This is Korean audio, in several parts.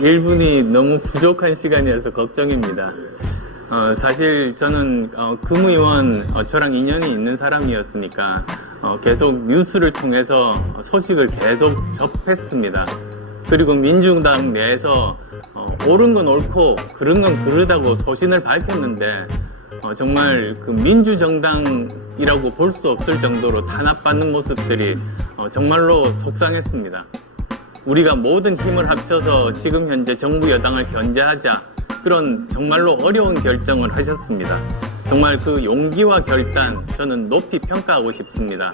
1분이 너무 부족한 시간이어서 걱정입니다. 사실 저는 금의원 저랑 인연이 있는 사람이었으니까 계속 뉴스를 통해서 소식을 계속 접했습니다. 그리고 민주당 내에서 옳은 건 옳고 그른 건 그르다고 소신을 밝혔는데 정말 그 민주정당이라고 볼 수 없을 정도로 탄압받는 모습들이 정말로 속상했습니다. 우리가 모든 힘을 합쳐서 지금 현재 정부 여당을 견제하자, 그런 정말로 어려운 결정을 하셨습니다. 정말 그 용기와 결단, 저는 높이 평가하고 싶습니다.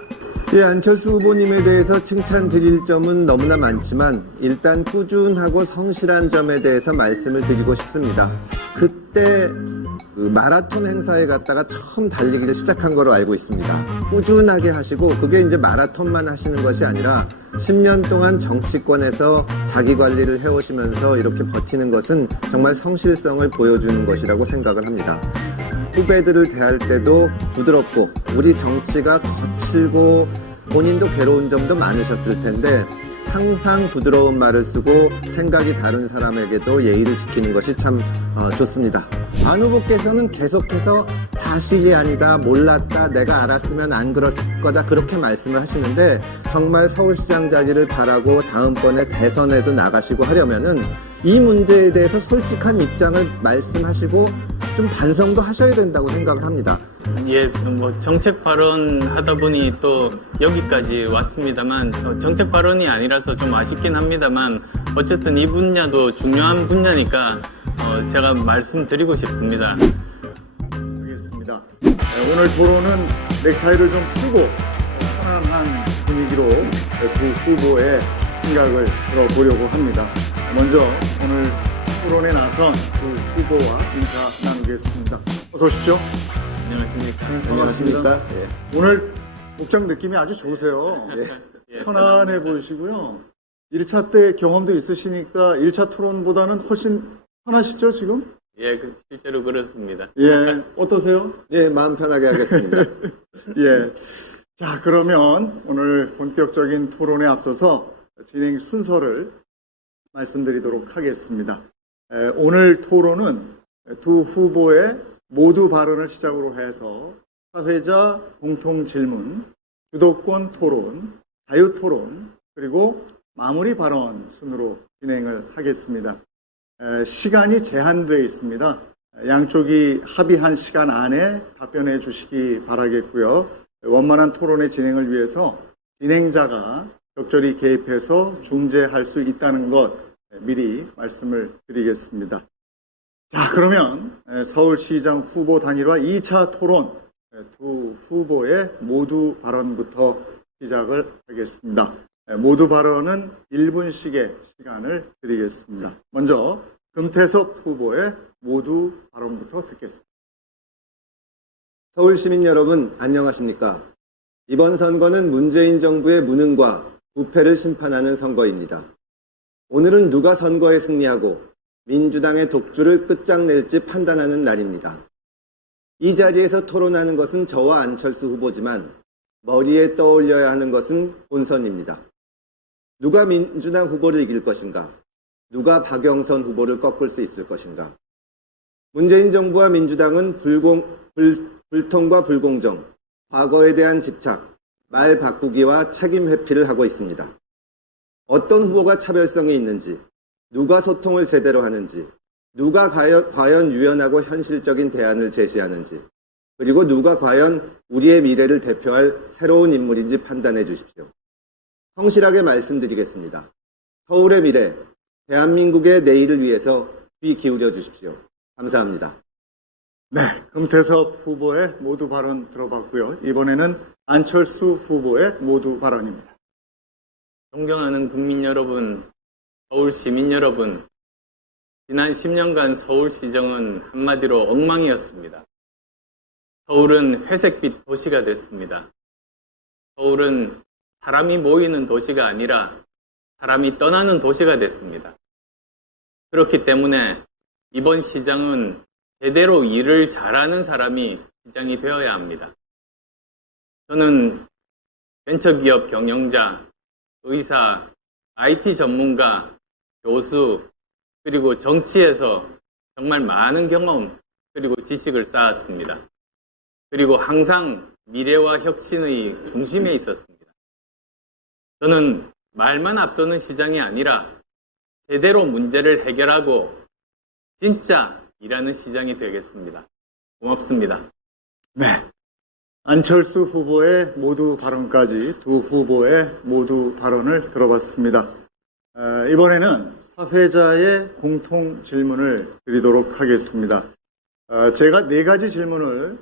예, 안철수 후보님에 대해서 칭찬드릴 점은 너무나 많지만 일단 꾸준하고 성실한 점에 대해서 말씀을 드리고 싶습니다. 그때 그 마라톤 행사에 갔다가 처음 달리기를 시작한 거로 알고 있습니다. 꾸준하게 하시고 그게 이제 마라톤만 하시는 것이 아니라 10년 동안 정치권에서 자기 관리를 해오시면서 이렇게 버티는 것은 정말 성실성을 보여주는 것이라고 생각을 합니다. 후배들을 대할 때도 부드럽고 우리 정치가 거칠고 본인도 괴로운 점도 많으셨을 텐데 항상 부드러운 말을 쓰고 생각이 다른 사람에게도 예의를 지키는 것이 참 좋습니다. 안 후보께서는 계속해서 사실이 아니다, 몰랐다, 내가 알았으면 안 그랬을 거다 그렇게 말씀을 하시는데 정말 서울시장 자리를 바라고 다음번에 대선에도 나가시고 하려면은 이 문제에 대해서 솔직한 입장을 말씀하시고 좀 반성도 하셔야 된다고 생각을 합니다. 예, 정책 발언 하다 보니 또 여기까지 왔습니다만 정책 발언이 아니라서 좀 아쉽긴 합니다만 어쨌든 이 분야도 중요한 분야니까 제가 말씀드리고 싶습니다. 알겠습니다. 오늘 토론은 넥타이를 좀 풀고 편안한 분위기로 두 후보의 생각을 들어보려고 합니다. 먼저 오늘 토론에 나선 두 후보와 인사 나누겠습니다. 어서 오십시오. 안녕하십니까. 안녕하십니까. 예. 오늘 복장 느낌이 아주 좋으세요. 예, 편안해 보이시고요. 1차 때 경험도 있으시니까 1차 토론보다는 훨씬 편하시죠, 지금? 예, 실제로 그렇습니다. 예, 어떠세요? 예, 마음 편하게 하겠습니다. 예. 자, 그러면 오늘 본격적인 토론에 앞서서 진행 순서를 말씀드리도록 하겠습니다. 오늘 토론은 두 후보의 모두 발언을 시작으로 해서 사회자 공통 질문, 주도권 토론, 자유 토론, 그리고 마무리 발언 순으로 진행을 하겠습니다. 시간이 제한되어 있습니다. 양쪽이 합의한 시간 안에 답변해 주시기 바라겠고요. 원만한 토론의 진행을 위해서 진행자가 적절히 개입해서 중재할 수 있다는 것 미리 말씀을 드리겠습니다. 자, 그러면 서울시장 후보 단일화 2차 토론 두 후보의 모두 발언부터 시작을 하겠습니다. 모두 발언은 1분씩의 시간을 드리겠습니다. 먼저 금태섭 후보의 모두 발언부터 듣겠습니다. 서울 시민 여러분 안녕하십니까? 이번 선거는 문재인 정부의 무능과 부패를 심판하는 선거입니다. 오늘은 누가 선거에 승리하고 민주당의 독주를 끝장낼지 판단하는 날입니다. 이 자리에서 토론하는 것은 저와 안철수 후보지만 머리에 떠올려야 하는 것은 본선입니다. 누가 민주당 후보를 이길 것인가? 누가 박영선 후보를 꺾을 수 있을 것인가? 문재인 정부와 민주당은 불통과 불공정, 과거에 대한 집착, 말 바꾸기와 책임 회피를 하고 있습니다. 어떤 후보가 차별성이 있는지, 누가 소통을 제대로 하는지, 누가 과연 유연하고 현실적인 대안을 제시하는지, 그리고 누가 과연 우리의 미래를 대표할 새로운 인물인지 판단해 주십시오. 성실하게 말씀드리겠습니다. 서울의 미래, 대한민국의 내일을 위해서 귀 기울여 주십시오. 감사합니다. 네, 금태섭 후보의 모두 발언 들어봤고요. 이번에는 안철수 후보의 모두 발언입니다. 존경하는 국민 여러분, 서울 시민 여러분, 지난 10년간 서울시정은 한마디로 엉망이었습니다. 서울은 회색빛 도시가 됐습니다. 서울은 사람이 모이는 도시가 아니라 사람이 떠나는 도시가 됐습니다. 그렇기 때문에 이번 시장은 제대로 일을 잘하는 사람이 시장이 되어야 합니다. 저는 벤처기업 경영자, 의사, IT 전문가, 교수, 그리고 정치에서 정말 많은 경험, 그리고 지식을 쌓았습니다. 그리고 항상 미래와 혁신의 중심에 있었습니다. 저는 말만 앞서는 시장이 아니라 제대로 문제를 해결하고 진짜 일하는 시장이 되겠습니다. 고맙습니다. 네. 안철수 후보의 모두 발언까지 두 후보의 모두 발언을 들어봤습니다. 이번에는 사회자의 공통 질문을 드리도록 하겠습니다. 제가 네 가지 질문을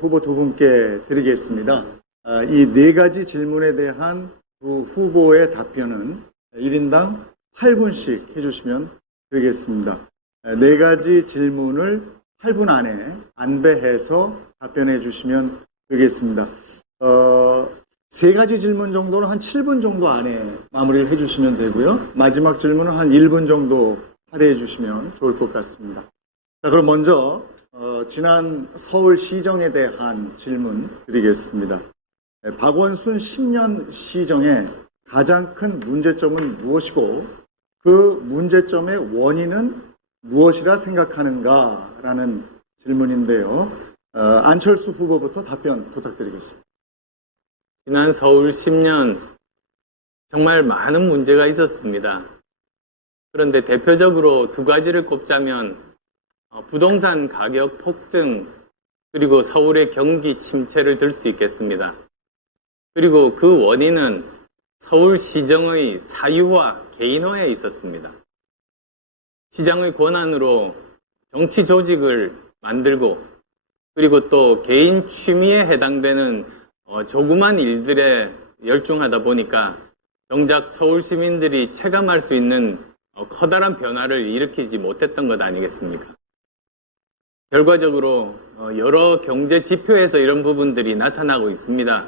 후보 두 분께 드리겠습니다. 이 네 가지 질문에 대한 두 후보의 답변은 1인당 8분씩 해주시면 되겠습니다. 네 가지 질문을 8분 안에 안배해서 답변해 주시면 되겠습니다. 세 가지 질문 정도는 한 7분 정도 안에 마무리를 해주시면 되고요. 마지막 질문은 한 1분 정도 할애해 주시면 좋을 것 같습니다. 자, 그럼 먼저 지난 서울시정에 대한 질문 드리겠습니다. 박원순 10년 시정의 가장 큰 문제점은 무엇이고 그 문제점의 원인은 무엇이라 생각하는가라는 질문인데요. 안철수 후보부터 답변 부탁드리겠습니다. 지난 서울 10년 정말 많은 문제가 있었습니다. 그런데 대표적으로 두 가지를 꼽자면 부동산 가격 폭등, 그리고 서울의 경기 침체를 들 수 있겠습니다. 그리고 그 원인은 서울시정의 사유화, 개인화에 있었습니다. 시장의 권한으로 정치 조직을 만들고, 그리고 또 개인 취미에 해당되는 조그만 일들에 열중하다 보니까 정작 서울 시민들이 체감할 수 있는 커다란 변화를 일으키지 못했던 것 아니겠습니까? 결과적으로 여러 경제 지표에서 이런 부분들이 나타나고 있습니다.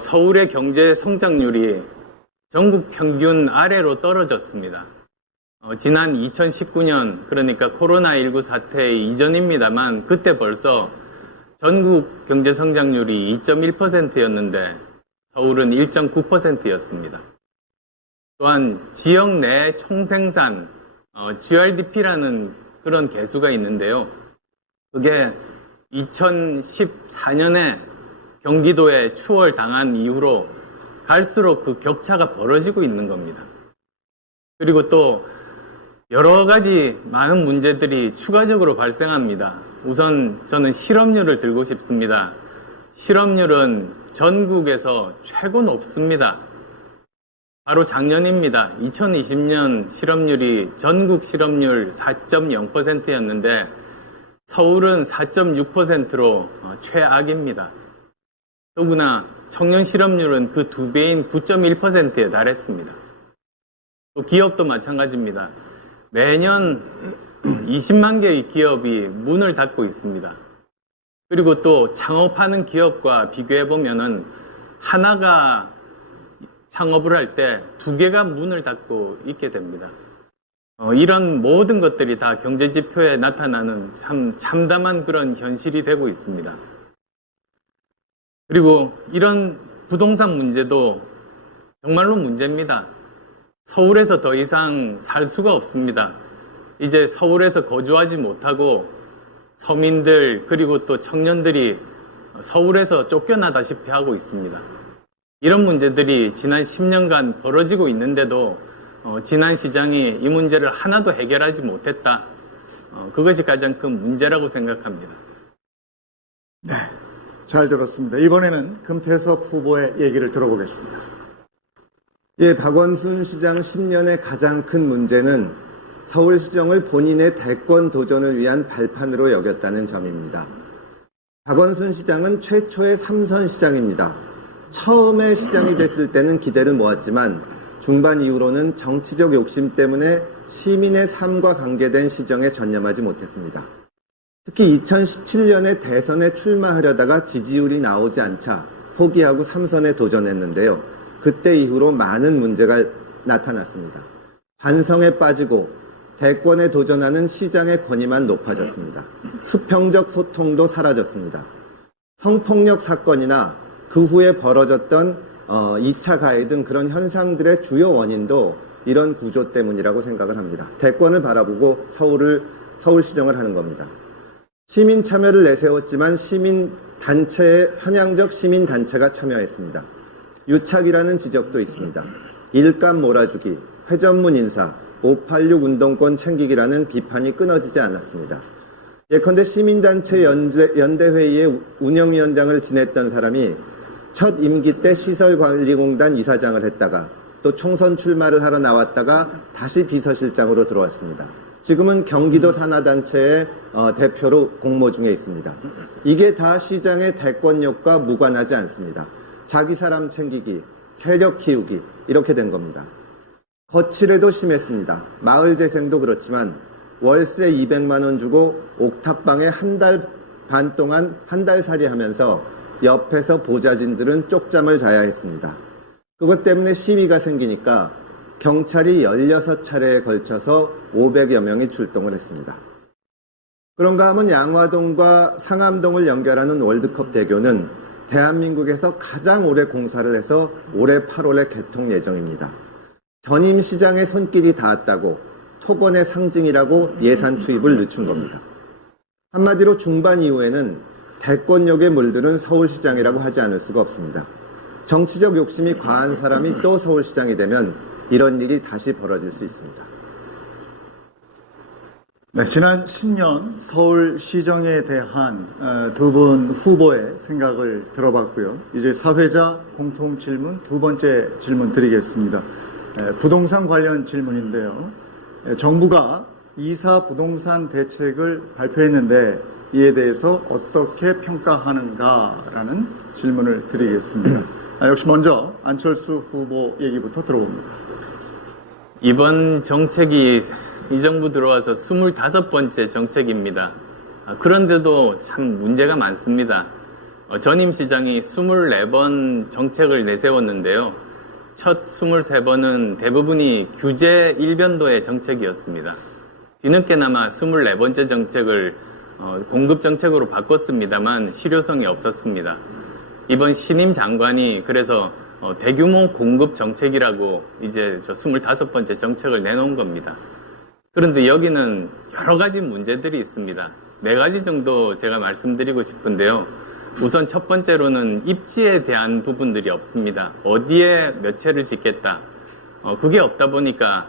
서울의 경제 성장률이 전국 평균 아래로 떨어졌습니다. 지난 2019년, 그러니까 코로나19 사태 이전입니다만 그때 벌써 전국 경제 성장률이 2.1%였는데 서울은 1.9%였습니다. 또한 지역 내 총생산, GRDP라는 그런 계수가 있는데요. 그게 2014년에 경기도에 추월당한 이후로 갈수록 그 격차가 벌어지고 있는 겁니다. 그리고 또 여러 가지 많은 문제들이 추가적으로 발생합니다. 우선 저는 실업률을 들고 싶습니다. 실업률은 전국에서 최고 높습니다. 바로 작년입니다. 2020년 실업률이 전국 실업률 4.0%였는데 서울은 4.6%로 최악입니다. 더구나 청년 실업률은 그 두 배인 9.1%에 달했습니다. 또 기업도 마찬가지입니다. 매년 20만 개의 기업이 문을 닫고 있습니다. 그리고 또 창업하는 기업과 비교해보면은 하나가 창업을 할 때 두 개가 문을 닫고 있게 됩니다. 이런 모든 것들이 다 경제지표에 나타나는 참 참담한 그런 현실이 되고 있습니다. 그리고 이런 부동산 문제도 정말로 문제입니다. 서울에서 더 이상 살 수가 없습니다. 이제 서울에서 거주하지 못하고 서민들 그리고 또 청년들이 서울에서 쫓겨나다시피 하고 있습니다. 이런 문제들이 지난 10년간 벌어지고 있는데도 지난 시장이 이 문제를 하나도 해결하지 못했다. 그것이 가장 큰 문제라고 생각합니다. 네, 잘 들었습니다. 이번에는 금태섭 후보의 얘기를 들어보겠습니다. 예, 박원순 시장 10년의 가장 큰 문제는 서울시정을 본인의 대권 도전을 위한 발판으로 여겼다는 점입니다. 박원순 시장은 최초의 3선 시장입니다. 처음에 시장이 됐을 때는 기대를 모았지만 중반 이후로는 정치적 욕심 때문에 시민의 삶과 관계된 시정에 전념하지 못했습니다. 특히 2017년에 대선에 출마하려다가 지지율이 나오지 않자 포기하고 3선에 도전했는데요. 그때 이후로 많은 문제가 나타났습니다. 반성에 빠지고 대권에 도전하는 시장의 권위만 높아졌습니다. 수평적 소통도 사라졌습니다. 성폭력 사건이나 그 후에 벌어졌던 2차 가해 등 그런 현상들의 주요 원인도 이런 구조 때문이라고 생각을 합니다. 대권을 바라보고 서울시정을 하는 겁니다. 시민 참여를 내세웠지만 편향적 시민단체가 참여했습니다. 유착이라는 지적도 있습니다. 일감 몰아주기, 회전문 인사, 586 운동권 챙기기라는 비판이 끊어지지 않았습니다. 예컨대 시민단체 연대회의의 운영위원장을 지냈던 사람이 첫 임기 때 시설관리공단 이사장을 했다가 또 총선 출마를 하러 나왔다가 다시 비서실장으로 들어왔습니다. 지금은 경기도 산하단체의 대표로 공모 중에 있습니다. 이게 다 시장의 대권력과 무관하지 않습니다. 자기 사람 챙기기, 세력 키우기 이렇게 된 겁니다. 거칠에도 심했습니다. 마을 재생도 그렇지만 월세 200만 원 주고 옥탑방에 한 달 반 동안 한 달 살이 하면서 옆에서 보좌진들은 쪽잠을 자야 했습니다. 그것 때문에 시위가 생기니까 경찰이 16차례에 걸쳐서 500여 명이 출동을 했습니다. 그런가 하면 양화동과 상암동을 연결하는 월드컵 대교는 대한민국에서 가장 오래 공사를 해서 올해 8월에 개통 예정입니다. 전임 시장의 손길이 닿았다고 토건의 상징이라고 예산 투입을 늦춘 겁니다. 한마디로 중반 이후에는 대권력에 물드는 서울시장이라고 하지 않을 수가 없습니다. 정치적 욕심이 과한 사람이 또 서울시장이 되면 이런 일이 다시 벌어질 수 있습니다. 네, 지난 10년 서울시정에 대한 두 분 후보의 생각을 들어봤고요. 이제 사회자 공통 질문 두 번째 질문 드리겠습니다. 부동산 관련 질문인데요. 정부가 2사 부동산 대책을 발표했는데 이에 대해서 어떻게 평가하는가라는 질문을 드리겠습니다. 역시 먼저 안철수 후보 얘기부터 들어봅니다. 이번 정책이 이 정부 들어와서 25번째 정책입니다. 그런데도 참 문제가 많습니다. 전임 시장이 24번 정책을 내세웠는데요. 첫 23번은 대부분이 규제 일변도의 정책이었습니다. 뒤늦게나마 24번째 정책을 공급 정책으로 바꿨습니다만 실효성이 없었습니다. 이번 신임 장관이 그래서 대규모 공급 정책이라고 이제 저 25번째 정책을 내놓은 겁니다. 그런데 여기는 여러 가지 문제들이 있습니다. 4가지 정도 제가 말씀드리고 싶은데요. 우선 첫 번째로는 입지에 대한 부분들이 없습니다. 어디에 몇 채를 짓겠다. 그게 없다 보니까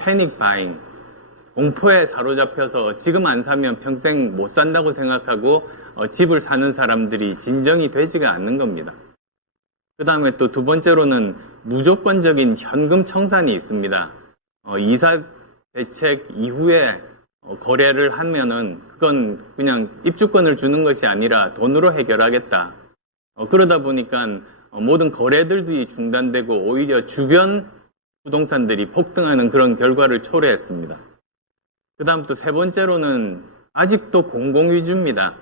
패닉 바잉, 공포에 사로잡혀서 지금 안 사면 평생 못 산다고 생각하고 집을 사는 사람들이 진정이 되지가 않는 겁니다. 그 다음에 또 두 번째로는 무조건적인 현금 청산이 있습니다. 이사 대책 이후에 거래를 하면은 그건 그냥 입주권을 주는 것이 아니라 돈으로 해결하겠다. 그러다 보니까 모든 거래들이 중단되고 오히려 주변 부동산들이 폭등하는 그런 결과를 초래했습니다. 그 다음 또 세 번째로는 아직도 공공위주입니다.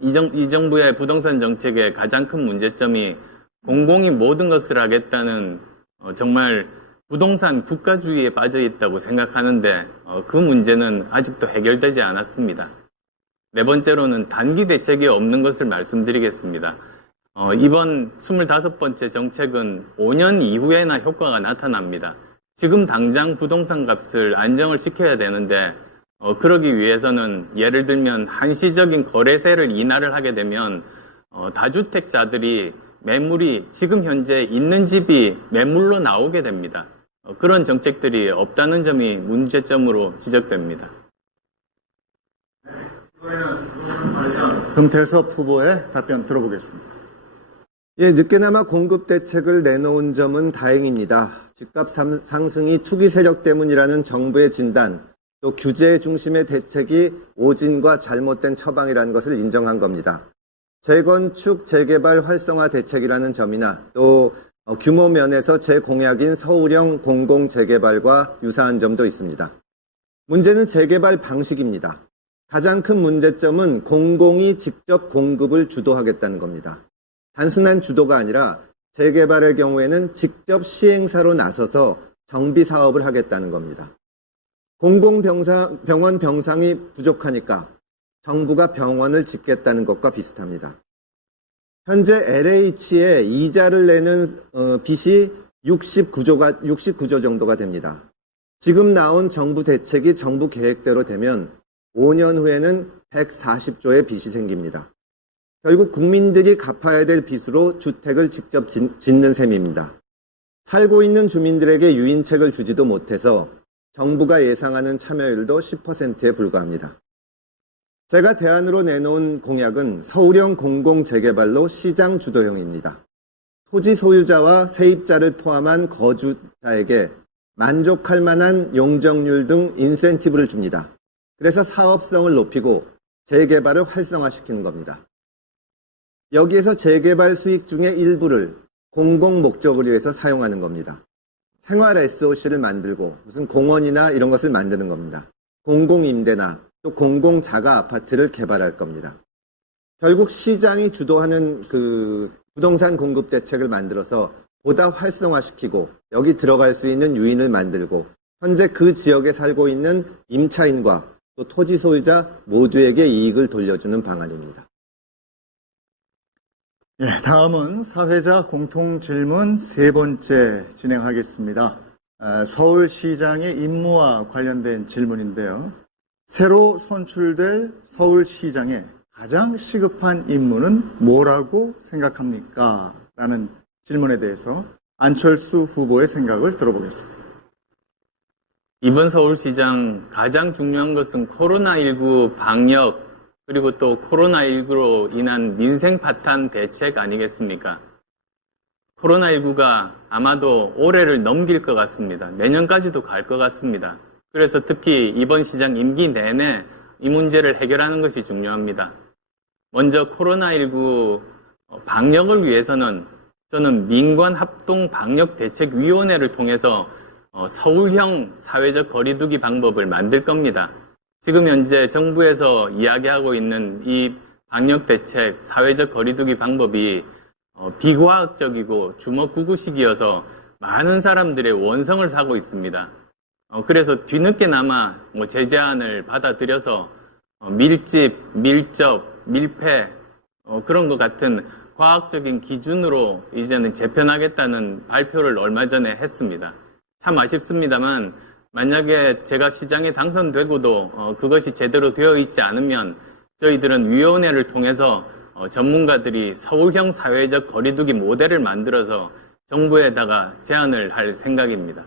이 정부의 부동산 정책의 가장 큰 문제점이 공공이 모든 것을 하겠다는 정말 부동산 국가주의에 빠져 있다고 생각하는데 그 문제는 아직도 해결되지 않았습니다. 네 번째로는 단기 대책이 없는 것을 말씀드리겠습니다. 이번 25번째 정책은 5년 이후에나 효과가 나타납니다. 지금 당장 부동산 값을 안정을 시켜야 되는데 그러기 위해서는 예를 들면 한시적인 거래세를 인하를 하게 되면 다주택자들이 매물이 지금 현재 있는 집이 매물로 나오게 됩니다. 그런 정책들이 없다는 점이 문제점으로 지적됩니다. 금태섭 후보의 답변 들어보겠습니다. 예, 늦게나마 공급 대책을 내놓은 점은 다행입니다. 집값 상승이 투기 세력 때문이라는 정부의 진단, 또 규제 중심의 대책이 오진과 잘못된 처방이라는 것을 인정한 겁니다. 재건축, 재개발 활성화 대책이라는 점이나 또 규모 면에서 제 공약인 서울형 공공재개발과 유사한 점도 있습니다. 문제는 재개발 방식입니다. 가장 큰 문제점은 공공이 직접 공급을 주도하겠다는 겁니다. 단순한 주도가 아니라 재개발의 경우에는 직접 시행사로 나서서 정비 사업을 하겠다는 겁니다. 공공병원 병상이 부족하니까 정부가 병원을 짓겠다는 것과 비슷합니다. 현재 LH에 이자를 내는 빚이 69조 정도가 됩니다. 지금 나온 정부 대책이 정부 계획대로 되면 5년 후에는 140조의 빚이 생깁니다. 결국 국민들이 갚아야 될 빚으로 주택을 직접 짓는 셈입니다. 살고 있는 주민들에게 유인책을 주지도 못해서 정부가 예상하는 참여율도 10%에 불과합니다. 제가 대안으로 내놓은 공약은 서울형 공공재개발로 시장 주도형입니다. 토지 소유자와 세입자를 포함한 거주자에게 만족할 만한 용적률 등 인센티브를 줍니다. 그래서 사업성을 높이고 재개발을 활성화시키는 겁니다. 여기에서 재개발 수익 중의 일부를 공공 목적을 위해서 사용하는 겁니다. 생활 SOC를 만들고 무슨 공원이나 이런 것을 만드는 겁니다. 공공임대나 또 공공 자가 아파트를 개발할 겁니다. 결국 시장이 주도하는 그 부동산 공급 대책을 만들어서 보다 활성화시키고 여기 들어갈 수 있는 유인을 만들고 현재 그 지역에 살고 있는 임차인과 또 토지 소유자 모두에게 이익을 돌려주는 방안입니다. 예, 다음은 사회자 공통 질문 세 번째 진행하겠습니다. 서울시장의 임무와 관련된 질문인데요. 새로 선출될 서울시장의 가장 시급한 임무는 뭐라고 생각합니까? 라는 질문에 대해서 안철수 후보의 생각을 들어보겠습니다. 이번 서울시장 가장 중요한 것은 코로나19 방역 그리고 또 코로나19로 인한 민생 파탄 대책 아니겠습니까? 코로나19가 아마도 올해를 넘길 것 같습니다. 내년까지도 갈 것 같습니다. 그래서 특히 이번 시장 임기 내내 이 문제를 해결하는 것이 중요합니다. 먼저 코로나19 방역을 위해서는 저는 민관합동방역대책위원회를 통해서 서울형 사회적 거리두기 방법을 만들 겁니다. 지금 현재 정부에서 이야기하고 있는 이 방역대책, 사회적 거리두기 방법이 비과학적이고 주먹구구식이어서 많은 사람들의 원성을 사고 있습니다. 그래서 뒤늦게나마 제재안을 받아들여서 밀집, 밀접, 밀폐 그런 것 같은 과학적인 기준으로 이제는 재편하겠다는 발표를 얼마 전에 했습니다. 참 아쉽습니다만 만약에 제가 시장에 당선되고도 그것이 제대로 되어 있지 않으면 저희들은 위원회를 통해서 전문가들이 서울형 사회적 거리두기 모델을 만들어서 정부에다가 제안을 할 생각입니다.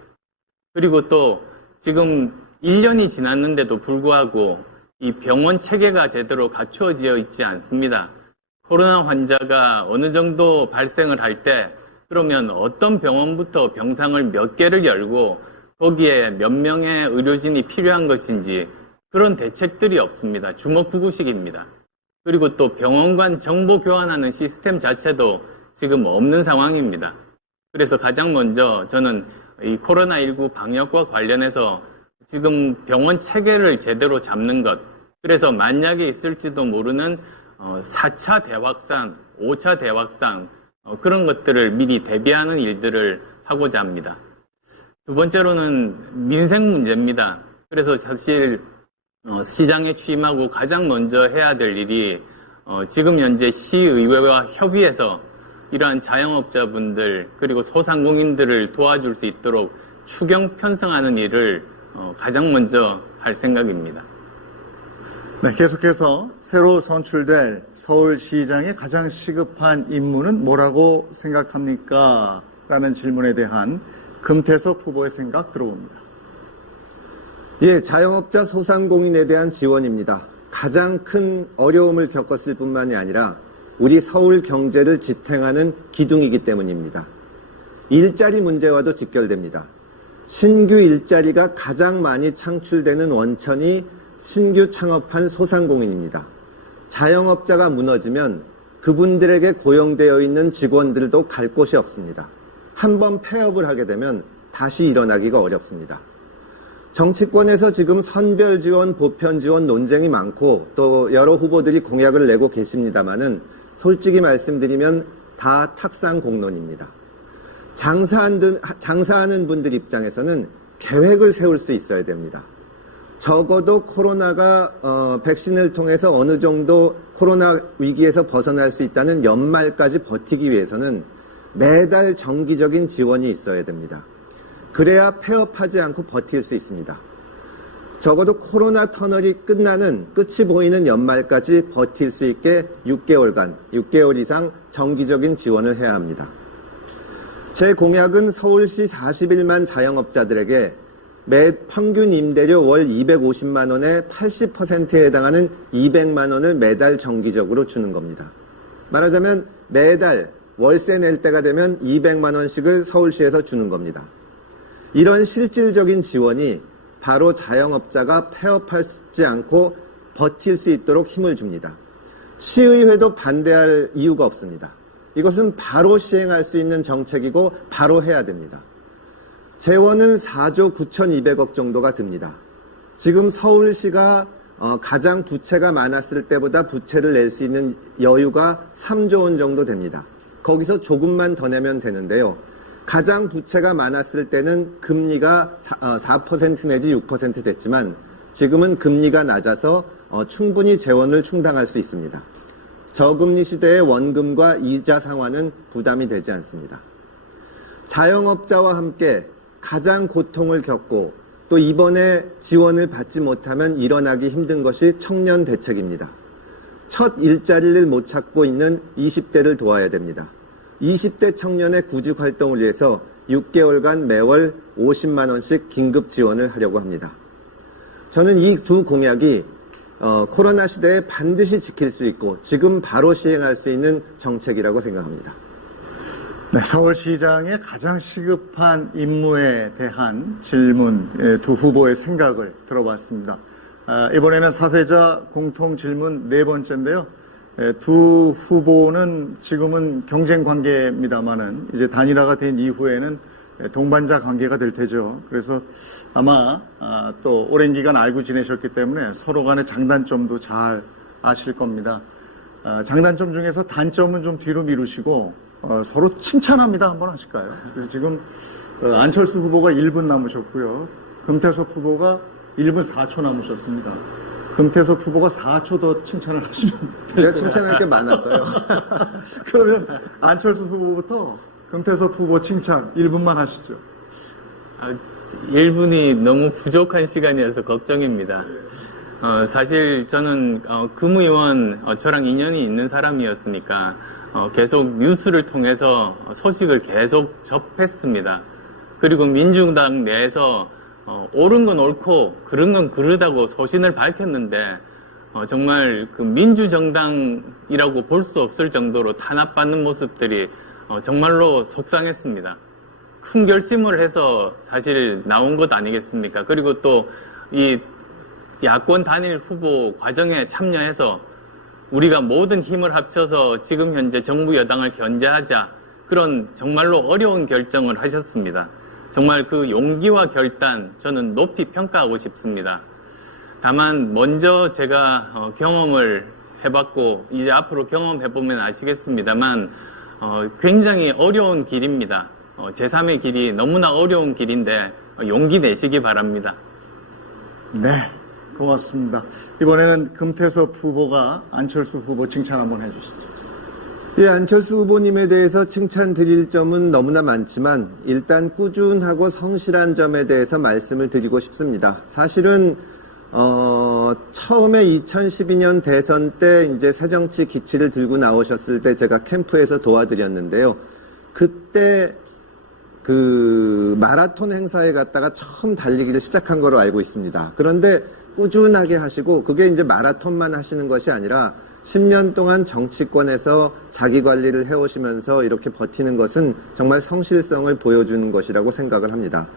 그리고 또 지금 1년이 지났는데도 불구하고 이 병원 체계가 제대로 갖추어져 있지 않습니다. 코로나 환자가 어느 정도 발생을 할 때 그러면 어떤 병원부터 병상을 몇 개를 열고 거기에 몇 명의 의료진이 필요한 것인지 그런 대책들이 없습니다. 주먹구구식입니다. 그리고 또 병원 간 정보 교환하는 시스템 자체도 지금 없는 상황입니다. 그래서 가장 먼저 저는 이 코로나19 방역과 관련해서 지금 병원 체계를 제대로 잡는 것, 그래서 만약에 있을지도 모르는 4차 대확산, 5차 대확산 그런 것들을 미리 대비하는 일들을 하고자 합니다. 두 번째로는 민생 문제입니다. 그래서 사실 시장에 취임하고 가장 먼저 해야 될 일이 지금 현재 시의회와 협의해서 이러한 자영업자분들 그리고 소상공인들을 도와줄 수 있도록 추경 편성하는 일을 가장 먼저 할 생각입니다. 네, 계속해서 새로 선출될 서울시장의 가장 시급한 임무는 뭐라고 생각합니까? 라는 질문에 대한 금태섭 후보의 생각 들어봅니다. 예, 자영업자 소상공인에 대한 지원입니다. 가장 큰 어려움을 겪었을 뿐만이 아니라 우리 서울 경제를 지탱하는 기둥이기 때문입니다. 일자리 문제와도 직결됩니다. 신규 일자리가 가장 많이 창출되는 원천이 신규 창업한 소상공인입니다. 자영업자가 무너지면 그분들에게 고용되어 있는 직원들도 갈 곳이 없습니다. 한번 폐업을 하게 되면 다시 일어나기가 어렵습니다. 정치권에서 지금 선별 지원, 보편 지원 논쟁이 많고 또 여러 후보들이 공약을 내고 계십니다마는 솔직히 말씀드리면 다 탁상공론입니다. 장사하는 분들 입장에서는 계획을 세울 수 있어야 됩니다. 적어도 코로나가 백신을 통해서 어느 정도 코로나 위기에서 벗어날 수 있다는 연말까지 버티기 위해서는 매달 정기적인 지원이 있어야 됩니다. 그래야 폐업하지 않고 버틸 수 있습니다. 적어도 코로나 터널이 끝이 보이는 연말까지 버틸 수 있게 6개월 이상 정기적인 지원을 해야 합니다. 제 공약은 서울시 41만 자영업자들에게 매 평균 임대료 월 250만 원의 80%에 해당하는 200만 원을 매달 정기적으로 주는 겁니다. 말하자면 매달 월세 낼 때가 되면 200만 원씩을 서울시에서 주는 겁니다. 이런 실질적인 지원이 바로 자영업자가 폐업하지 않고 버틸 수 있도록 힘을 줍니다. 시의회도 반대할 이유가 없습니다. 이것은 바로 시행할 수 있는 정책이고 바로 해야 됩니다. 재원은 4조 9,200억 정도가 듭니다. 지금 서울시가 가장 부채가 많았을 때보다 부채를 낼 수 있는 여유가 3조 원 정도 됩니다. 거기서 조금만 더 내면 되는데요. 가장 부채가 많았을 때는 금리가 4% 내지 6% 됐지만 지금은 금리가 낮아서 충분히 재원을 충당할 수 있습니다. 저금리 시대의 원금과 이자 상환은 부담이 되지 않습니다. 자영업자와 함께 가장 고통을 겪고 또 이번에 지원을 받지 못하면 일어나기 힘든 것이 청년 대책입니다. 첫 일자리를 못 찾고 있는 20대를 도와야 됩니다. 20대 청년의 구직 활동을 위해서 6개월간 매월 50만 원씩 긴급 지원을 하려고 합니다. 저는 이 두 공약이 코로나 시대에 반드시 지킬 수 있고 지금 바로 시행할 수 있는 정책이라고 생각합니다. 네, 서울시장의 가장 시급한 임무에 대한 질문, 두 후보의 생각을 들어봤습니다. 이번에는 사회자 공통 질문 네 번째인데요. 두 후보는 지금은 경쟁 관계입니다만은 이제 단일화가 된 이후에는 동반자 관계가 될 테죠. 그래서 아마 또 오랜 기간 알고 지내셨기 때문에 서로 간의 장단점도 잘 아실 겁니다. 장단점 중에서 단점은 좀 뒤로 미루시고 서로 칭찬합니다 한번 하실까요? 지금 안철수 후보가 1분 남으셨고요. 금태섭 후보가 1분 4초 남으셨습니다. 금태섭 후보가 4초 더 칭찬을 하시면 제가 칭찬할 게 많았어요. 그러면 안철수 후보부터 금태섭 후보 칭찬 1분만 하시죠. 1분이 너무 부족한 시간이어서 걱정입니다. 사실 저는 금의원 저랑 인연이 있는 사람이었으니까 계속 뉴스를 통해서 소식을 계속 접했습니다. 그리고 민주당 내에서 옳은 건 옳고 그른 건 그르다고 소신을 밝혔는데 정말 그 민주정당이라고 볼 수 없을 정도로 탄압받는 모습들이 정말로 속상했습니다. 큰 결심을 해서 사실 나온 것 아니겠습니까? 그리고 또 이 야권 단일 후보 과정에 참여해서 우리가 모든 힘을 합쳐서 지금 현재 정부 여당을 견제하자 그런 정말로 어려운 결정을 하셨습니다. 정말 그 용기와 결단 저는 높이 평가하고 싶습니다. 다만 먼저 제가 경험을 해봤고 이제 앞으로 경험해보면 아시겠습니다만 굉장히 어려운 길입니다. 제3의 길이 너무나 어려운 길인데 용기 내시기 바랍니다. 네, 고맙습니다. 이번에는 금태섭 후보가 안철수 후보 칭찬 한번 해주시죠. 예, 안철수 후보님에 대해서 칭찬드릴 점은 너무나 많지만 일단 꾸준하고 성실한 점에 대해서 말씀을 드리고 싶습니다. 사실은 처음에 2012년 대선 때 이제 새정치 기치를 들고 나오셨을 때 제가 캠프에서 도와드렸는데요. 그때 그 마라톤 행사에 갔다가 처음 달리기를 시작한 거로 알고 있습니다. 그런데 꾸준하게 하시고 그게 이제 마라톤만 하시는 것이 아니라 10년 동안 정치권에서 자기 관리를 해오시면서 이렇게 버티는 것은 정말 성실성을 보여주는 것이라고 생각을 합니다.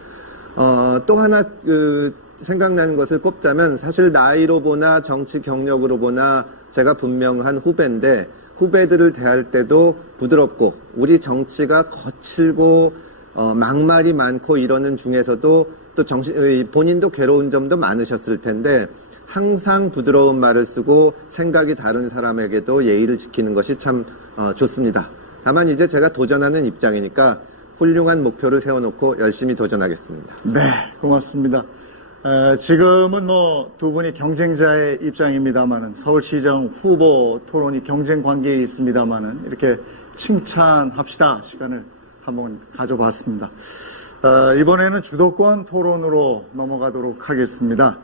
또 하나 생각나는 것을 꼽자면 사실 나이로 보나 정치 경력으로 보나 제가 분명한 후배인데 후배들을 대할 때도 부드럽고 우리 정치가 거칠고 막말이 많고 이러는 중에서도 또 본인도 괴로운 점도 많으셨을 텐데 항상 부드러운 말을 쓰고 생각이 다른 사람에게도 예의를 지키는 것이 참 좋습니다. 다만 이제 제가 도전하는 입장이니까 훌륭한 목표를 세워놓고 열심히 도전하겠습니다. 네, 고맙습니다. 지금은 두 분이 경쟁자의 입장입니다만은 서울시장 후보 토론이 경쟁 관계에 있습니다만은 이렇게 칭찬합시다 시간을 한번 가져봤습니다. 이번에는 주도권 토론으로 넘어가도록 하겠습니다.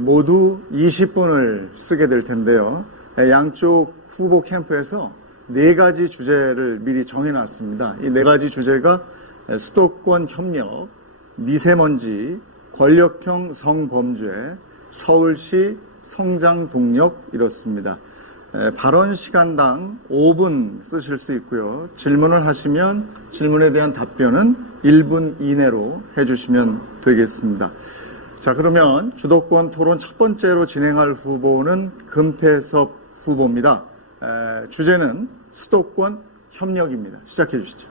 모두 20분을 쓰게 될 텐데요. 양쪽 후보 캠프에서 4가지 주제를 미리 정해놨습니다. 이 4가지 주제가 수도권 협력, 미세먼지, 권력형 성범죄, 서울시 성장 동력 이렇습니다. 발언 시간당 5분 쓰실 수 있고요. 질문을 하시면 질문에 대한 답변은 1분 이내로 해주시면 되겠습니다. 자, 그러면 주도권 토론 첫 번째로 진행할 후보는 금태섭 후보입니다. 주제는 수도권 협력입니다. 시작해 주시죠.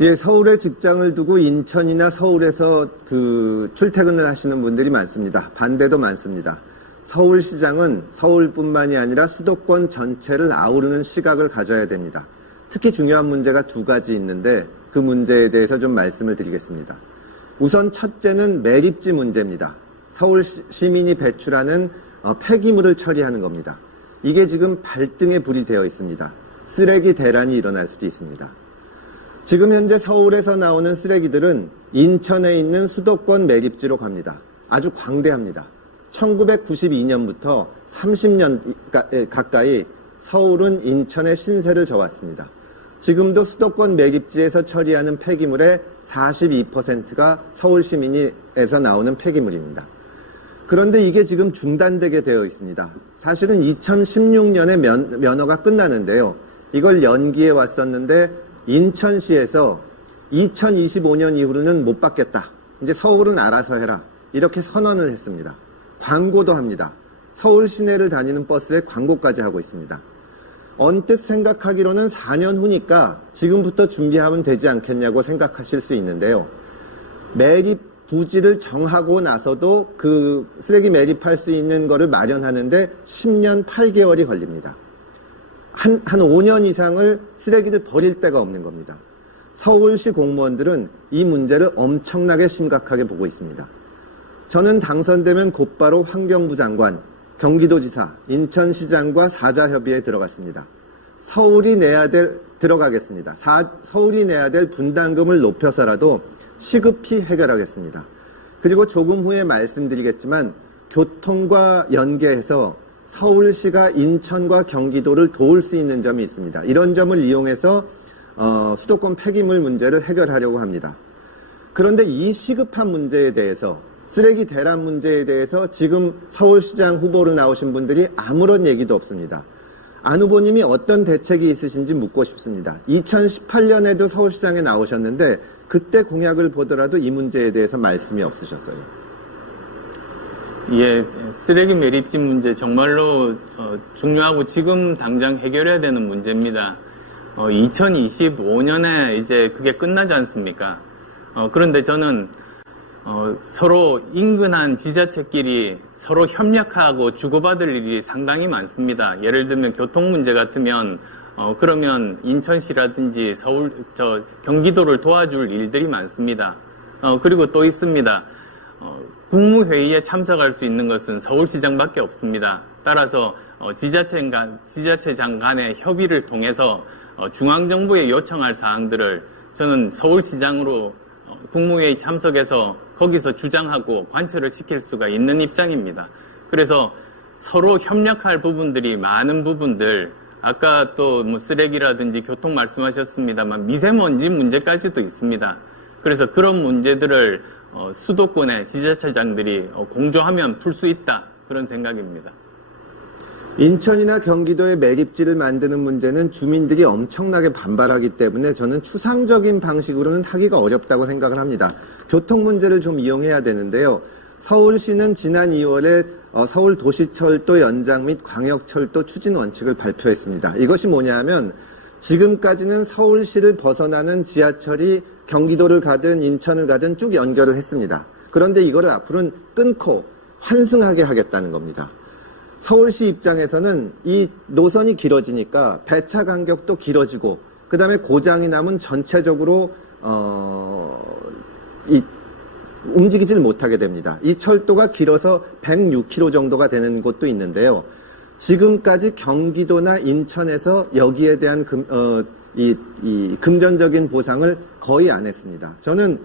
예, 서울에 직장을 두고 인천이나 서울에서 출퇴근을 하시는 분들이 많습니다. 반대도 많습니다. 서울시장은 서울뿐만이 아니라 수도권 전체를 아우르는 시각을 가져야 됩니다. 특히 중요한 문제가 2가지 있는데 그 문제에 대해서 좀 말씀을 드리겠습니다. 우선 첫째는 매립지 문제입니다. 서울 시민이 배출하는 폐기물을 처리하는 겁니다. 이게 지금 발등에 불이 되어 있습니다. 쓰레기 대란이 일어날 수도 있습니다. 지금 현재 서울에서 나오는 쓰레기들은 인천에 있는 수도권 매립지로 갑니다. 아주 광대합니다. 1992년부터 30년 가까이 서울은 인천의 신세를 져왔습니다. 지금도 수도권 매립지에서 처리하는 폐기물의 42%가 서울 시민에서 나오는 폐기물입니다. 그런데 이게 지금 중단되게 되어 있습니다. 사실은 2016년에 면허가 끝나는데요. 이걸 연기해 왔었는데 인천시에서 2025년 이후로는 못 받겠다. 이제 서울은 알아서 해라. 이렇게 선언을 했습니다. 광고도 합니다. 서울 시내를 다니는 버스에 광고까지 하고 있습니다. 언뜻 생각하기로는 4년 후니까 지금부터 준비하면 되지 않겠냐고 생각하실 수 있는데요. 매립 부지를 정하고 나서도 그 쓰레기 매립할 수 있는 거를 마련하는데 10년 8개월이 걸립니다. 한 5년 이상을 쓰레기를 버릴 데가 없는 겁니다. 서울시 공무원들은 이 문제를 엄청나게 심각하게 보고 있습니다. 저는 당선되면 곧바로 환경부 장관, 경기도지사, 인천시장과 사자협의회에 들어갔습니다. 서울이 들어가겠습니다. 서울이 내야 될 분담금을 높여서라도 시급히 해결하겠습니다. 그리고 조금 후에 말씀드리겠지만 교통과 연계해서 서울시가 인천과 경기도를 도울 수 있는 점이 있습니다. 이런 점을 이용해서 수도권 폐기물 문제를 해결하려고 합니다. 그런데 이 시급한 문제에 대해서 쓰레기 대란 문제에 대해서 지금 서울시장 후보로 나오신 분들이 아무런 얘기도 없습니다. 안 후보님이 어떤 대책이 있으신지 묻고 싶습니다. 2018년에도 서울시장에 나오셨는데 그때 공약을 보더라도 이 문제에 대해서 말씀이 없으셨어요. 예, 쓰레기 매립지 문제 정말로 중요하고 지금 당장 해결해야 되는 문제입니다. 2025년에 이제 그게 끝나지 않습니까? 그런데 저는 서로 인근한 지자체끼리 서로 협력하고 주고받을 일이 상당히 많습니다. 예를 들면 교통 문제 같으면 그러면 인천시라든지 경기도를 도와줄 일들이 많습니다. 그리고 또 있습니다. 국무회의에 참석할 수 있는 것은 서울시장밖에 없습니다. 따라서 지자체장 간의 협의를 통해서 중앙정부에 요청할 사항들을 저는 서울시장으로 국무회의 참석해서 거기서 주장하고 관철을 시킬 수가 있는 입장입니다. 그래서 서로 협력할 부분들이 많은 부분들, 아까 또 쓰레기라든지 교통 말씀하셨습니다만 미세먼지 문제까지도 있습니다. 그래서 그런 문제들을 수도권의 지자체장들이 공조하면 풀 수 있다, 그런 생각입니다. 인천이나 경기도의 매립지를 만드는 문제는 주민들이 엄청나게 반발하기 때문에 저는 추상적인 방식으로는 하기가 어렵다고 생각을 합니다. 교통 문제를 좀 이용해야 되는데요. 서울시는 지난 2월에 서울도시철도 연장 및 광역철도 추진 원칙을 발표했습니다. 이것이 뭐냐면 지금까지는 서울시를 벗어나는 지하철이 경기도를 가든 인천을 가든 쭉 연결을 했습니다. 그런데 이거를 앞으로는 끊고 환승하게 하겠다는 겁니다. 서울시 입장에서는 이 노선이 길어지니까 배차 간격도 길어지고 그다음에 고장이 나면 전체적으로 이 움직이질 못하게 됩니다. 이 철도가 길어서 106km 정도가 되는 곳도 있는데요. 지금까지 경기도나 인천에서 여기에 대한 금전적인 보상을 거의 안 했습니다. 저는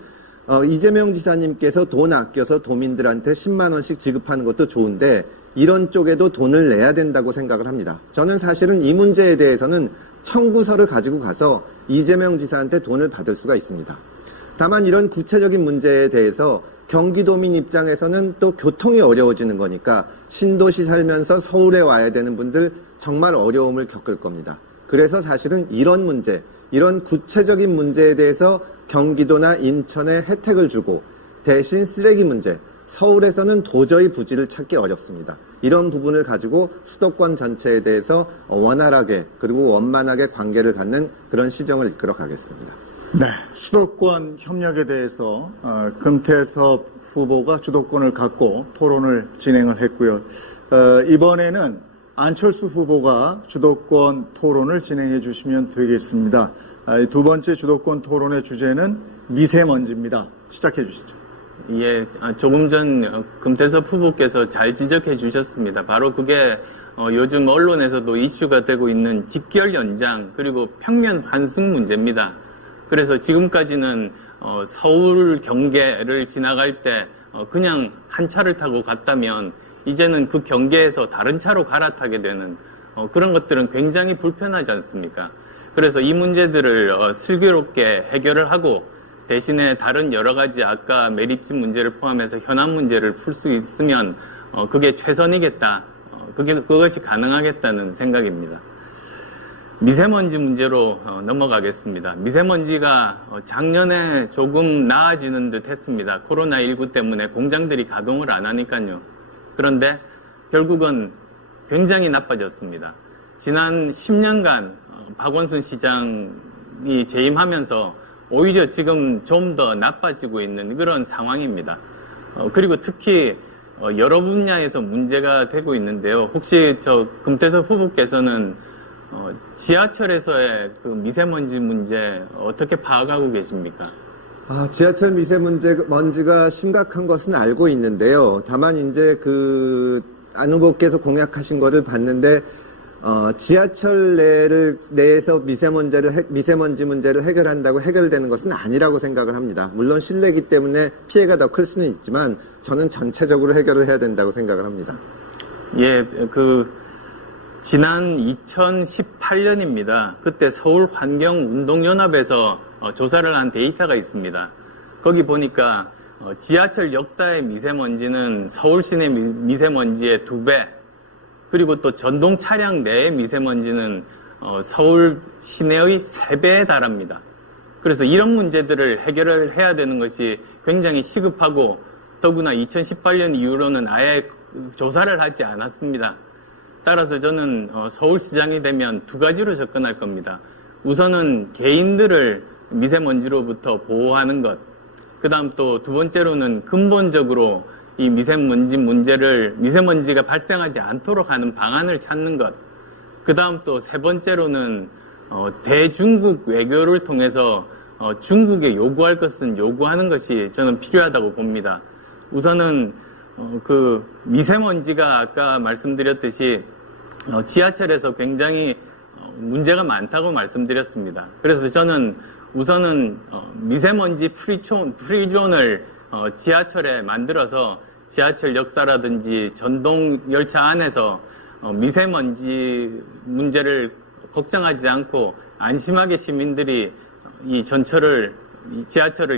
이재명 지사님께서 돈 아껴서 도민들한테 10만 원씩 지급하는 것도 좋은데 이런 쪽에도 돈을 내야 된다고 생각을 합니다. 저는 사실은 이 문제에 대해서는 청구서를 가지고 가서 이재명 지사한테 돈을 받을 수가 있습니다. 다만 이런 구체적인 문제에 대해서 경기도민 입장에서는 또 교통이 어려워지는 거니까 신도시 살면서 서울에 와야 되는 분들 정말 어려움을 겪을 겁니다. 그래서 사실은 이런 문제, 이런 구체적인 문제에 대해서 경기도나 인천에 혜택을 주고 대신 쓰레기 문제, 서울에서는 도저히 부지를 찾기 어렵습니다. 이런 부분을 가지고 수도권 전체에 대해서 원활하게 그리고 원만하게 관계를 갖는 그런 시정을 이끌어 가겠습니다. 네, 수도권 협력에 대해서 금태섭 후보가 주도권을 갖고 토론을 진행을 했고요. 이번에는 안철수 후보가 주도권 토론을 진행해 주시면 되겠습니다. 두 번째 주도권 토론의 주제는 미세먼지입니다. 시작해 주시죠. 예, 조금 전 금태섭 후보께서 잘 지적해 주셨습니다. 바로 그게 요즘 언론에서도 이슈가 되고 있는 직결 연장 그리고 평면 환승 문제입니다. 그래서 지금까지는 서울 경계를 지나갈 때 그냥 한 차를 타고 갔다면 이제는 그 경계에서 다른 차로 갈아타게 되는 그런 것들은 굉장히 불편하지 않습니까? 그래서 이 문제들을 슬기롭게 해결을 하고 대신에 다른 여러 가지 아까 매립지 문제를 포함해서 현안 문제를 풀 수 있으면 그게 최선이겠다. 그것이 가능하겠다는 생각입니다. 미세먼지 문제로 넘어가겠습니다. 미세먼지가 작년에 조금 나아지는 듯 했습니다. 코로나19 때문에 공장들이 가동을 안 하니까요. 그런데 결국은 굉장히 나빠졌습니다. 지난 10년간 박원순 시장이 재임하면서 오히려 지금 좀 더 나빠지고 있는 그런 상황입니다. 그리고 특히 여러 분야에서 문제가 되고 있는데요. 혹시 금태섭 후보께서는 지하철에서의 그 미세먼지 문제 어떻게 파악하고 계십니까? 지하철 미세먼지가 심각한 것은 알고 있는데요. 다만 이제 안 후보께서 공약하신 거를 봤는데 지하철 내에서 미세먼지 문제를 해결한다고 해결되는 것은 아니라고 생각을 합니다. 물론 실내기 때문에 피해가 더 클 수는 있지만 저는 전체적으로 해결을 해야 된다고 생각을 합니다. 예, 지난 2018년입니다. 그때 서울환경운동연합에서 조사를 한 데이터가 있습니다. 거기 보니까 지하철 역사의 미세먼지는 서울 시내 미세먼지의 2배, 그리고 또 전동 차량 내의 미세먼지는 서울 시내의 3배에 달합니다. 그래서 이런 문제들을 해결을 해야 되는 것이 굉장히 시급하고 더구나 2018년 이후로는 아예 조사를 하지 않았습니다. 따라서 저는 서울시장이 되면 두 가지로 접근할 겁니다. 우선은 개인들을 미세먼지로부터 보호하는 것, 그 다음 또 두 번째로는 근본적으로 이 미세먼지가 발생하지 않도록 하는 방안을 찾는 것. 그 다음 또 세 번째로는, 대중국 외교를 통해서, 중국에 요구할 것은 요구하는 것이 저는 필요하다고 봅니다. 우선은, 미세먼지가 아까 말씀드렸듯이, 지하철에서 굉장히 문제가 많다고 말씀드렸습니다. 그래서 저는 우선은, 미세먼지 프리존을 지하철에 만들어서 지하철 역사라든지 전동 열차 안에서 미세먼지 문제를 걱정하지 않고 안심하게 시민들이 이 지하철을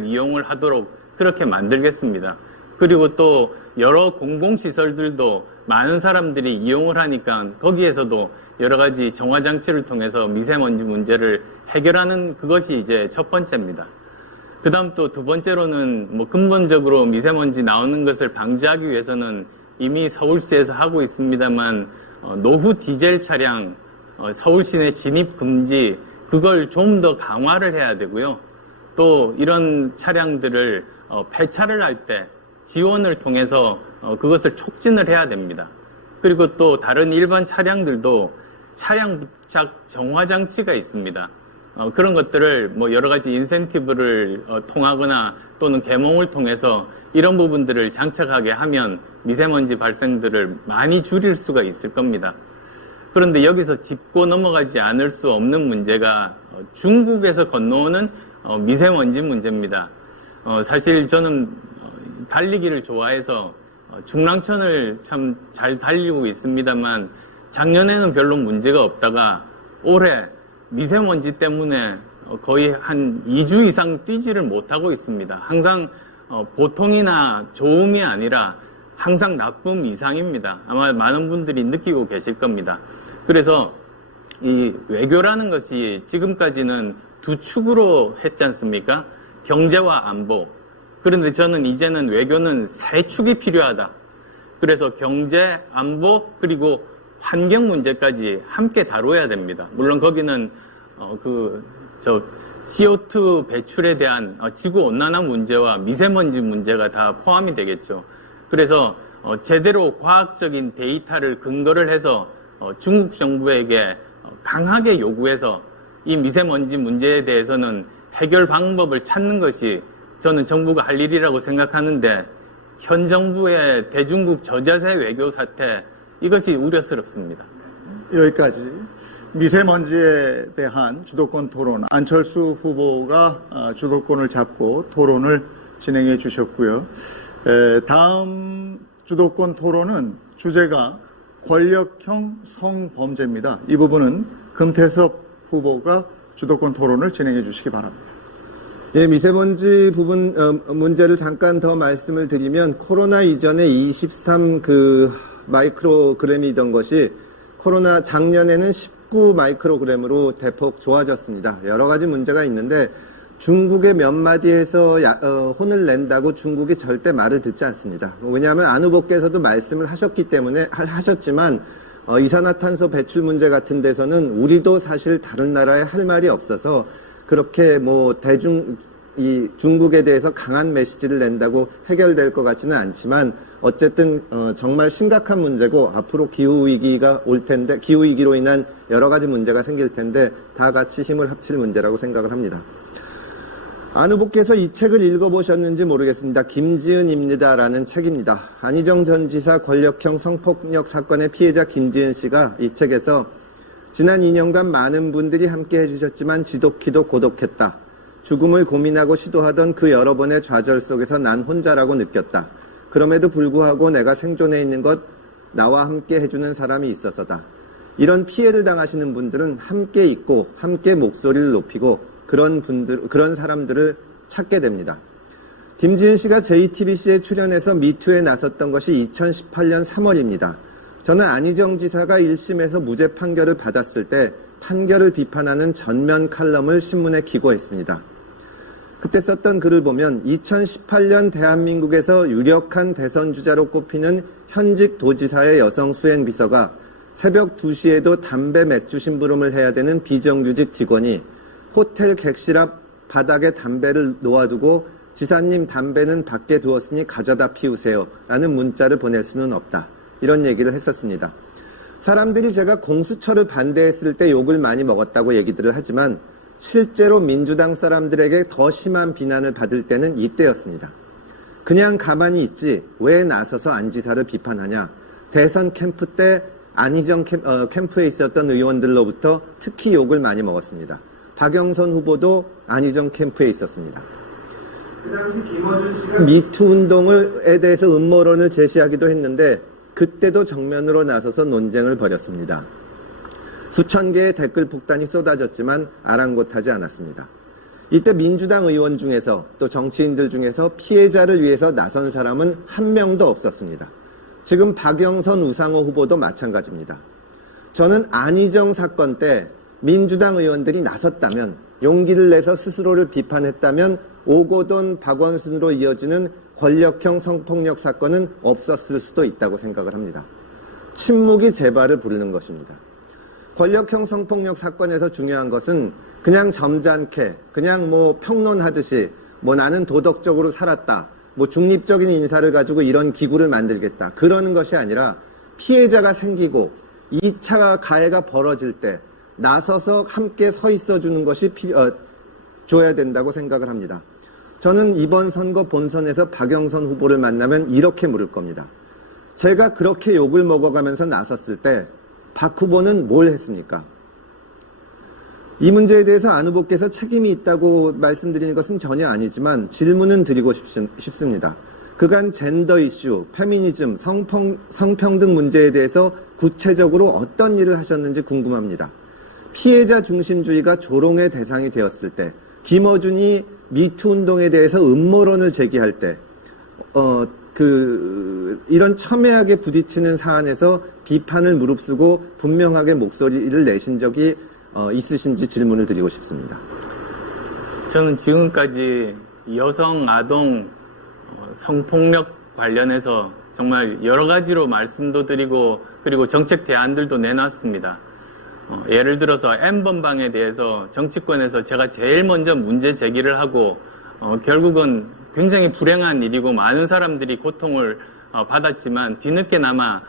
이용을 하도록 그렇게 만들겠습니다. 그리고 또 여러 공공시설들도 많은 사람들이 이용을 하니까 거기에서도 여러 가지 정화장치를 통해서 미세먼지 문제를 해결하는 그것이 이제 첫 번째입니다. 그 다음 또 두 번째로는 근본적으로 미세먼지 나오는 것을 방지하기 위해서는 이미 서울시에서 하고 있습니다만 노후 디젤 차량 서울 시내 진입 금지 그걸 좀 더 강화를 해야 되고요. 또 이런 차량들을 폐차를 할 때 지원을 통해서 그것을 촉진을 해야 됩니다. 그리고 또 다른 일반 차량들도 차량 부착 정화 장치가 있습니다. 그런 것들을 뭐 여러 가지 인센티브를 통하거나 또는 계몽을 통해서 이런 부분들을 장착하게 하면 미세먼지 발생들을 많이 줄일 수가 있을 겁니다. 그런데 여기서 짚고 넘어가지 않을 수 없는 문제가 중국에서 건너오는 미세먼지 문제입니다. 사실 저는 달리기를 좋아해서 중랑천을 참 잘 달리고 있습니다만 작년에는 별로 문제가 없다가 올해 미세먼지 때문에 거의 한 2주 이상 뛰지를 못하고 있습니다. 항상 보통이나 좋음이 아니라 항상 나쁨 이상입니다. 아마 많은 분들이 느끼고 계실 겁니다. 그래서 이 외교라는 것이 지금까지는 두 축으로 했지 않습니까? 경제와 안보. 그런데 저는 이제는 외교는 세 축이 필요하다. 그래서 경제, 안보, 그리고 환경 문제까지 함께 다뤄야 됩니다. 물론 거기는 CO2 배출에 대한 지구 온난화 문제와 미세먼지 문제가 다 포함이 되겠죠. 그래서 제대로 과학적인 데이터를 근거를 해서 중국 정부에게 강하게 요구해서 이 미세먼지 문제에 대해서는 해결 방법을 찾는 것이 저는 정부가 할 일이라고 생각하는데 현 정부의 대중국 저자세 외교 사태 이것이 우려스럽습니다. 여기까지 미세먼지에 대한 주도권 토론 안철수 후보가 주도권을 잡고 토론을 진행해 주셨고요. 다음 주도권 토론은 주제가 권력형 성범죄입니다. 이 부분은 금태섭 후보가 주도권 토론을 진행해 주시기 바랍니다. 예, 미세먼지 부분 문제를 잠깐 더 말씀을 드리면 코로나 이전에 23 마이크로그램이던 것이 코로나 작년에는 19 마이크로그램으로 대폭 좋아졌습니다. 여러 가지 문제가 있는데 중국의 몇 마디에서 혼을 낸다고 중국이 절대 말을 듣지 않습니다. 왜냐하면 안 후보께서도 말씀을 하셨지만 이산화탄소 배출 문제 같은 데서는 우리도 사실 다른 나라에 할 말이 없어서 그렇게 중국에 대해서 강한 메시지를 낸다고 해결될 것 같지는 않지만 어쨌든 정말 심각한 문제고 앞으로 기후위기가 올 텐데 기후위기로 인한 여러 가지 문제가 생길 텐데 다 같이 힘을 합칠 문제라고 생각을 합니다. 안 후보께서 이 책을 읽어보셨는지 모르겠습니다. 김지은입니다라는 책입니다. 안희정 전 지사 권력형 성폭력 사건의 피해자 김지은 씨가 이 책에서 지난 2년간 많은 분들이 함께 해주셨지만 지독히도 고독했다. 죽음을 고민하고 시도하던 그 여러 번의 좌절 속에서 난 혼자라고 느꼈다. 그럼에도 불구하고 내가 생존해 있는 것, 나와 함께 해주는 사람이 있어서다. 이런 피해를 당하시는 분들은 함께 있고 함께 목소리를 높이고 그런 사람들을 찾게 됩니다. 김지은 씨가 JTBC에 출연해서 미투에 나섰던 것이 2018년 3월입니다. 저는 안희정 지사가 1심에서 무죄 판결을 받았을 때 판결을 비판하는 전면 칼럼을 신문에 기고했습니다. 그때 썼던 글을 보면 2018년 대한민국에서 유력한 대선 주자로 꼽히는 현직 도지사의 여성 수행비서가 새벽 2시에도 담배 맥주 심부름을 해야 되는 비정규직 직원이 호텔 객실 앞 바닥에 담배를 놓아두고 지사님 담배는 밖에 두었으니 가져다 피우세요 라는 문자를 보낼 수는 없다. 이런 얘기를 했었습니다. 사람들이 제가 공수처를 반대했을 때 욕을 많이 먹었다고 얘기들을 하지만 실제로 민주당 사람들에게 더 심한 비난을 받을 때는 이때였습니다. 그냥 가만히 있지 왜 나서서 안 지사를 비판하냐. 대선 캠프 때 안희정 캠프에 있었던 의원들로부터 특히 욕을 많이 먹었습니다. 박영선 후보도 안희정 캠프에 있었습니다. 그 당시 김어준 씨가 미투 운동에 대해서 음모론을 제시하기도 했는데 그때도 정면으로 나서서 논쟁을 벌였습니다. 수천 개의 댓글 폭탄이 쏟아졌지만 아랑곳하지 않았습니다. 이때 민주당 의원 중에서 또 정치인들 중에서 피해자를 위해서 나선 사람은 한 명도 없었습니다. 지금 박영선 우상호 후보도 마찬가지입니다. 저는 안희정 사건 때 민주당 의원들이 나섰다면 용기를 내서 스스로를 비판했다면 오고돈 박원순으로 이어지는 권력형 성폭력 사건은 없었을 수도 있다고 생각을 합니다. 침묵이 재발을 부르는 것입니다. 권력형 성폭력 사건에서 중요한 것은 그냥 점잖게 그냥 평론하듯이 나는 도덕적으로 살았다. 중립적인 인사를 가지고 이런 기구를 만들겠다. 그러는 것이 아니라 피해자가 생기고 2차 가해가 벌어질 때 나서서 함께 서 있어 주는 것이 줘야 된다고 생각을 합니다. 저는 이번 선거 본선에서 박영선 후보를 만나면 이렇게 물을 겁니다. 제가 그렇게 욕을 먹어가면서 나섰을 때 박 후보는 뭘 했습니까? 이 문제에 대해서 안 후보께서 책임이 있다고 말씀드리는 것은 전혀 아니지만 질문은 드리고 싶습니다. 그간 젠더 이슈, 페미니즘, 성평등 문제에 대해서 구체적으로 어떤 일을 하셨는지 궁금합니다. 피해자 중심주의가 조롱의 대상이 되었을 때, 김어준이 미투 운동에 대해서 음모론을 제기할 때, 이런 첨예하게 부딪히는 사안에서 비판을 무릅쓰고 분명하게 목소리를 내신 적이 있으신지 질문을 드리고 싶습니다. 저는 지금까지 여성, 아동, 성폭력 관련해서 정말 여러 가지로 말씀도 드리고 그리고 정책 대안들도 내놨습니다. 예를 들어서 N번방에 대해서 정치권에서 제가 제일 먼저 문제 제기를 하고 결국은 굉장히 불행한 일이고 많은 사람들이 고통을 받았지만 뒤늦게나마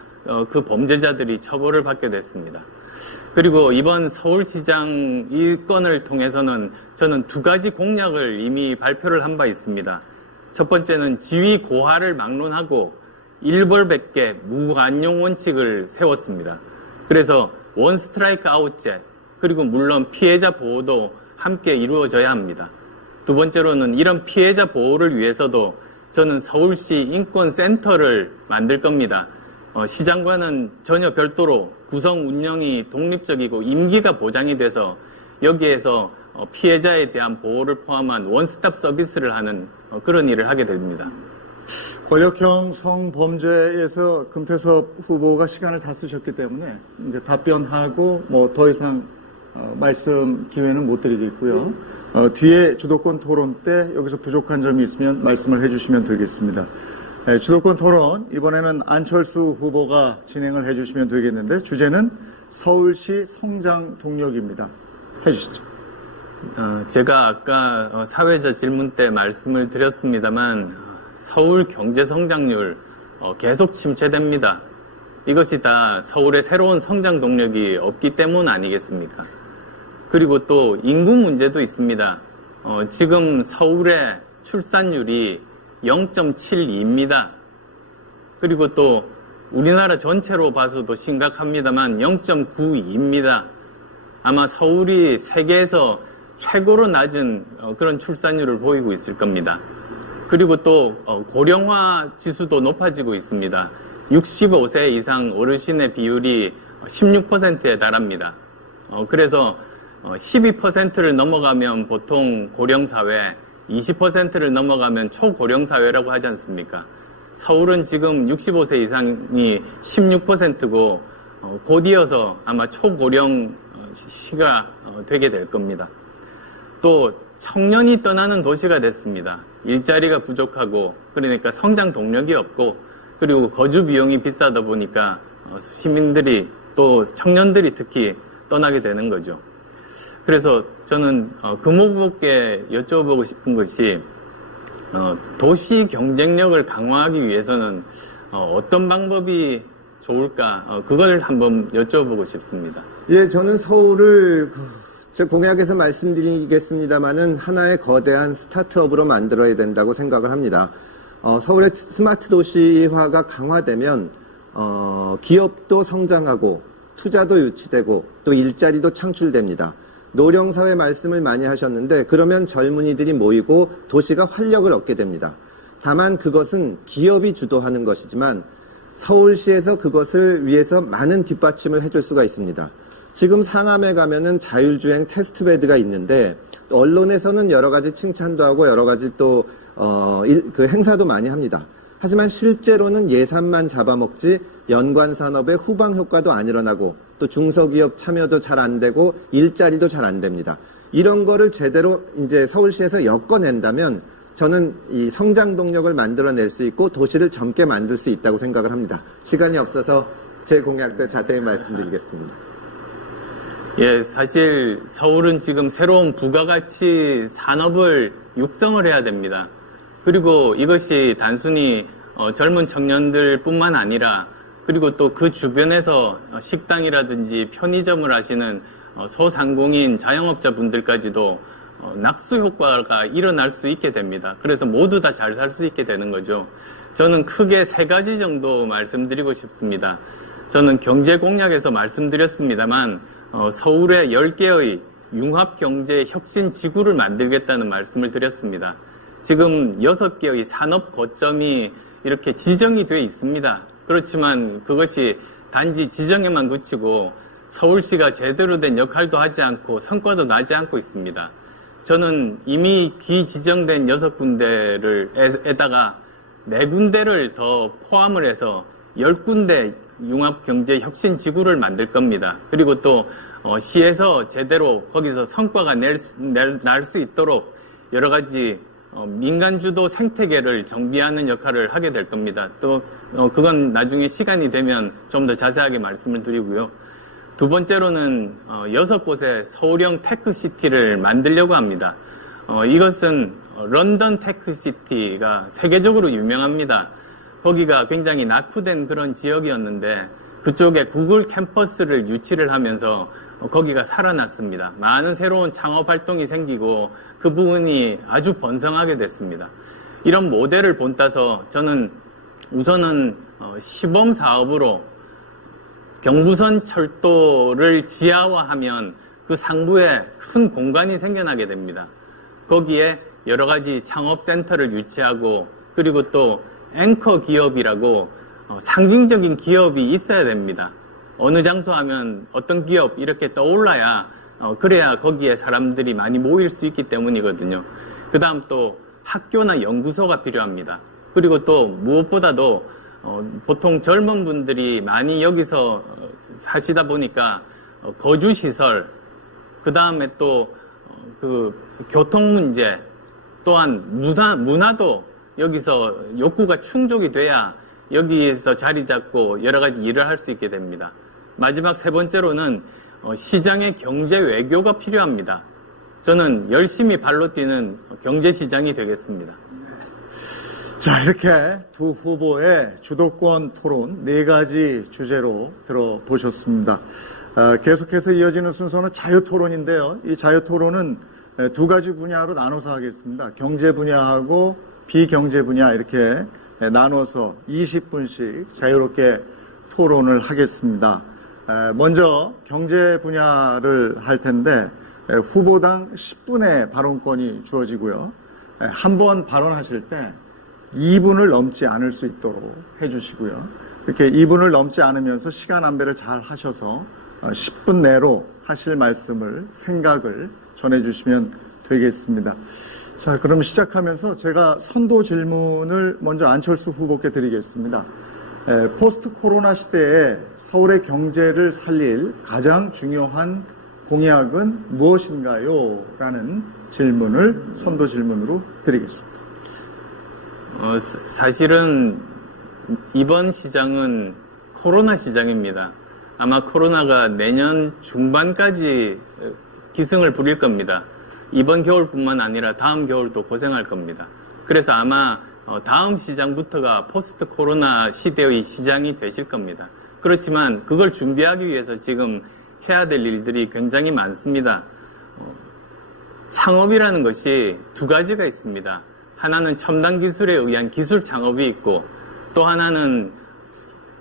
그 범죄자들이 처벌을 받게 됐습니다. 그리고 이번 서울시장 이 건을 통해서는 저는 두 가지 공약을 이미 발표를 한 바 있습니다. 첫 번째는 지위 고하를 막론하고 일벌백계 무관용 원칙을 세웠습니다. 그래서 원 스트라이크 아웃제 그리고 물론 피해자 보호도 함께 이루어져야 합니다. 두 번째로는 이런 피해자 보호를 위해서도 저는 서울시 인권센터를 만들 겁니다. 시장과는 전혀 별도로 구성 운영이 독립적이고 임기가 보장이 돼서 여기에서 피해자에 대한 보호를 포함한 원스톱 서비스를 하는 그런 일을 하게 됩니다. 권력형 성범죄에서 금태섭 후보가 시간을 다 쓰셨기 때문에 이제 답변하고 뭐 더 이상 말씀 기회는 못 드리겠고요. 뒤에 주도권 토론 때 여기서 부족한 점이 있으면 말씀을 해주시면 되겠습니다. 주도권 토론 이번에는 안철수 후보가 진행을 해주시면 되겠는데 주제는 서울시 성장 동력입니다. 해주시죠. 제가 아까 사회자 질문 때 말씀을 드렸습니다만 서울 경제 성장률 계속 침체됩니다. 이것이 다 서울의 새로운 성장 동력이 없기 때문 아니겠습니까? 그리고 또 인구 문제도 있습니다. 지금 서울의 출산율이 0.72입니다. 그리고 또 우리나라 전체로 봐서도 심각합니다만 0.92입니다. 아마 서울이 세계에서 최고로 낮은 그런 출산율을 보이고 있을 겁니다. 그리고 또 고령화 지수도 높아지고 있습니다. 65세 이상 어르신의 비율이 16%에 달합니다. 그래서 12%를 넘어가면 보통 고령사회, 20%를 넘어가면 초고령사회라고 하지 않습니까? 서울은 지금 65세 이상이 16%고 곧 이어서 아마 초고령 시가 되게 될 겁니다. 또 청년이 떠나는 도시가 됐습니다. 일자리가 부족하고 그러니까 성장 동력이 없고 그리고 거주 비용이 비싸다 보니까 시민들이 또 청년들이 특히 떠나게 되는 거죠. 그래서 저는 금호부께 여쭤보고 싶은 것이 도시 경쟁력을 강화하기 위해서는 어떤 방법이 좋을까 그걸 한번 여쭤보고 싶습니다. 예, 저는 서울을 제 공약에서 말씀드리겠습니다마는 하나의 거대한 스타트업으로 만들어야 된다고 생각을 합니다. 서울의 스마트 도시화가 강화되면 기업도 성장하고 투자도 유치되고 또 일자리도 창출됩니다. 노령사회 말씀을 많이 하셨는데 그러면 젊은이들이 모이고 도시가 활력을 얻게 됩니다. 다만 그것은 기업이 주도하는 것이지만 서울시에서 그것을 위해서 많은 뒷받침을 해줄 수가 있습니다. 지금 상암에 가면은 자율주행 테스트베드가 있는데 또 언론에서는 여러 가지 칭찬도 하고 여러 가지 또 그 행사도 많이 합니다. 하지만 실제로는 예산만 잡아먹지 연관 산업의 후방 효과도 안 일어나고 또 중소기업 참여도 잘 안 되고 일자리도 잘 안 됩니다. 이런 거를 제대로 이제 서울시에서 엮어낸다면 저는 이 성장 동력을 만들어낼 수 있고 도시를 젊게 만들 수 있다고 생각을 합니다. 시간이 없어서 제 공약 때 자세히 말씀드리겠습니다. 예, 사실 서울은 지금 새로운 부가가치 산업을 육성을 해야 됩니다. 그리고 이것이 단순히 젊은 청년들 뿐만 아니라 그리고 또 그 주변에서 식당이라든지 편의점을 하시는 소상공인 자영업자분들까지도 낙수 효과가 일어날 수 있게 됩니다. 그래서 모두 다 잘 살 수 있게 되는 거죠. 저는 크게 3가지 정도 말씀드리고 싶습니다. 저는 경제 공약에서 말씀드렸습니다만 서울에 10개의 융합경제 혁신 지구를 만들겠다는 말씀을 드렸습니다. 지금 6개의 산업 거점이 이렇게 지정이 돼 있습니다. 그렇지만 그것이 단지 지정에만 그치고 서울시가 제대로 된 역할도 하지 않고 성과도 나지 않고 있습니다. 저는 이미 기지정된 6군데에다가 4군데를 더 포함을 해서 10군데 융합경제혁신지구를 만들 겁니다. 그리고 또 시에서 제대로 거기서 성과가 날 수 있도록 여러 가지 민간주도 생태계를 정비하는 역할을 하게 될 겁니다. 또 그건 나중에 시간이 되면 좀 더 자세하게 말씀을 드리고요. 두 번째로는 6곳의 서울형 테크시티를 만들려고 합니다. 이것은 런던 테크시티가 세계적으로 유명합니다. 거기가 굉장히 낙후된 그런 지역이었는데 그쪽에 구글 캠퍼스를 유치를 하면서 거기가 살아났습니다. 많은 새로운 창업 활동이 생기고 그 부분이 아주 번성하게 됐습니다. 이런 모델을 본따서 저는 우선은 시범 사업으로 경부선 철도를 지하화하면 그 상부에 큰 공간이 생겨나게 됩니다. 거기에 여러 가지 창업센터를 유치하고 그리고 또 앵커 기업이라고 상징적인 기업이 있어야 됩니다. 어느 장소 하면 어떤 기업 이렇게 떠올라야 그래야 거기에 사람들이 많이 모일 수 있기 때문이거든요. 그 다음 또 학교나 연구소가 필요합니다. 그리고 또 무엇보다도 보통 젊은 분들이 많이 여기서 사시다 보니까 거주시설, 그 다음에 또 그 교통 문제, 또한 문화도 여기서 욕구가 충족이 돼야 여기에서 자리 잡고 여러 가지 일을 할 수 있게 됩니다. 마지막 3번째로는 시장의 경제 외교가 필요합니다. 저는 열심히 발로 뛰는 경제시장이 되겠습니다. 자, 이렇게 두 후보의 주도권 토론 4가지 주제로 들어보셨습니다. 계속해서 이어지는 순서는 자유토론인데요. 이 자유토론은 2가지 분야로 나눠서 하겠습니다. 경제 분야하고 비경제 분야 이렇게 나눠서 20분씩 자유롭게 토론을 하겠습니다. 먼저 경제 분야를 할 텐데 후보당 10분의 발언권이 주어지고요. 한 번 발언하실 때 2분을 넘지 않을 수 있도록 해주시고요. 이렇게 2분을 넘지 않으면서 시간 안배를 잘 하셔서 10분 내로 하실 말씀을, 생각을 전해주시면 되겠습니다. 자, 그럼 시작하면서 제가 선도 질문을 먼저 안철수 후보께 드리겠습니다. 포스트 코로나 시대에 서울의 경제를 살릴 가장 중요한 공약은 무엇인가요? 라는 질문을 선도 질문으로 드리겠습니다. 사실은 이번 시장은 코로나 시장입니다. 아마 코로나가 내년 중반까지 기승을 부릴 겁니다. 이번 겨울뿐만 아니라 다음 겨울도 고생할 겁니다. 그래서 아마 다음 시장부터가 포스트 코로나 시대의 시장이 되실 겁니다. 그렇지만 그걸 준비하기 위해서 지금 해야 될 일들이 굉장히 많습니다. 창업이라는 것이 2가지가 있습니다. 하나는 첨단 기술에 의한 기술 창업이 있고 또 하나는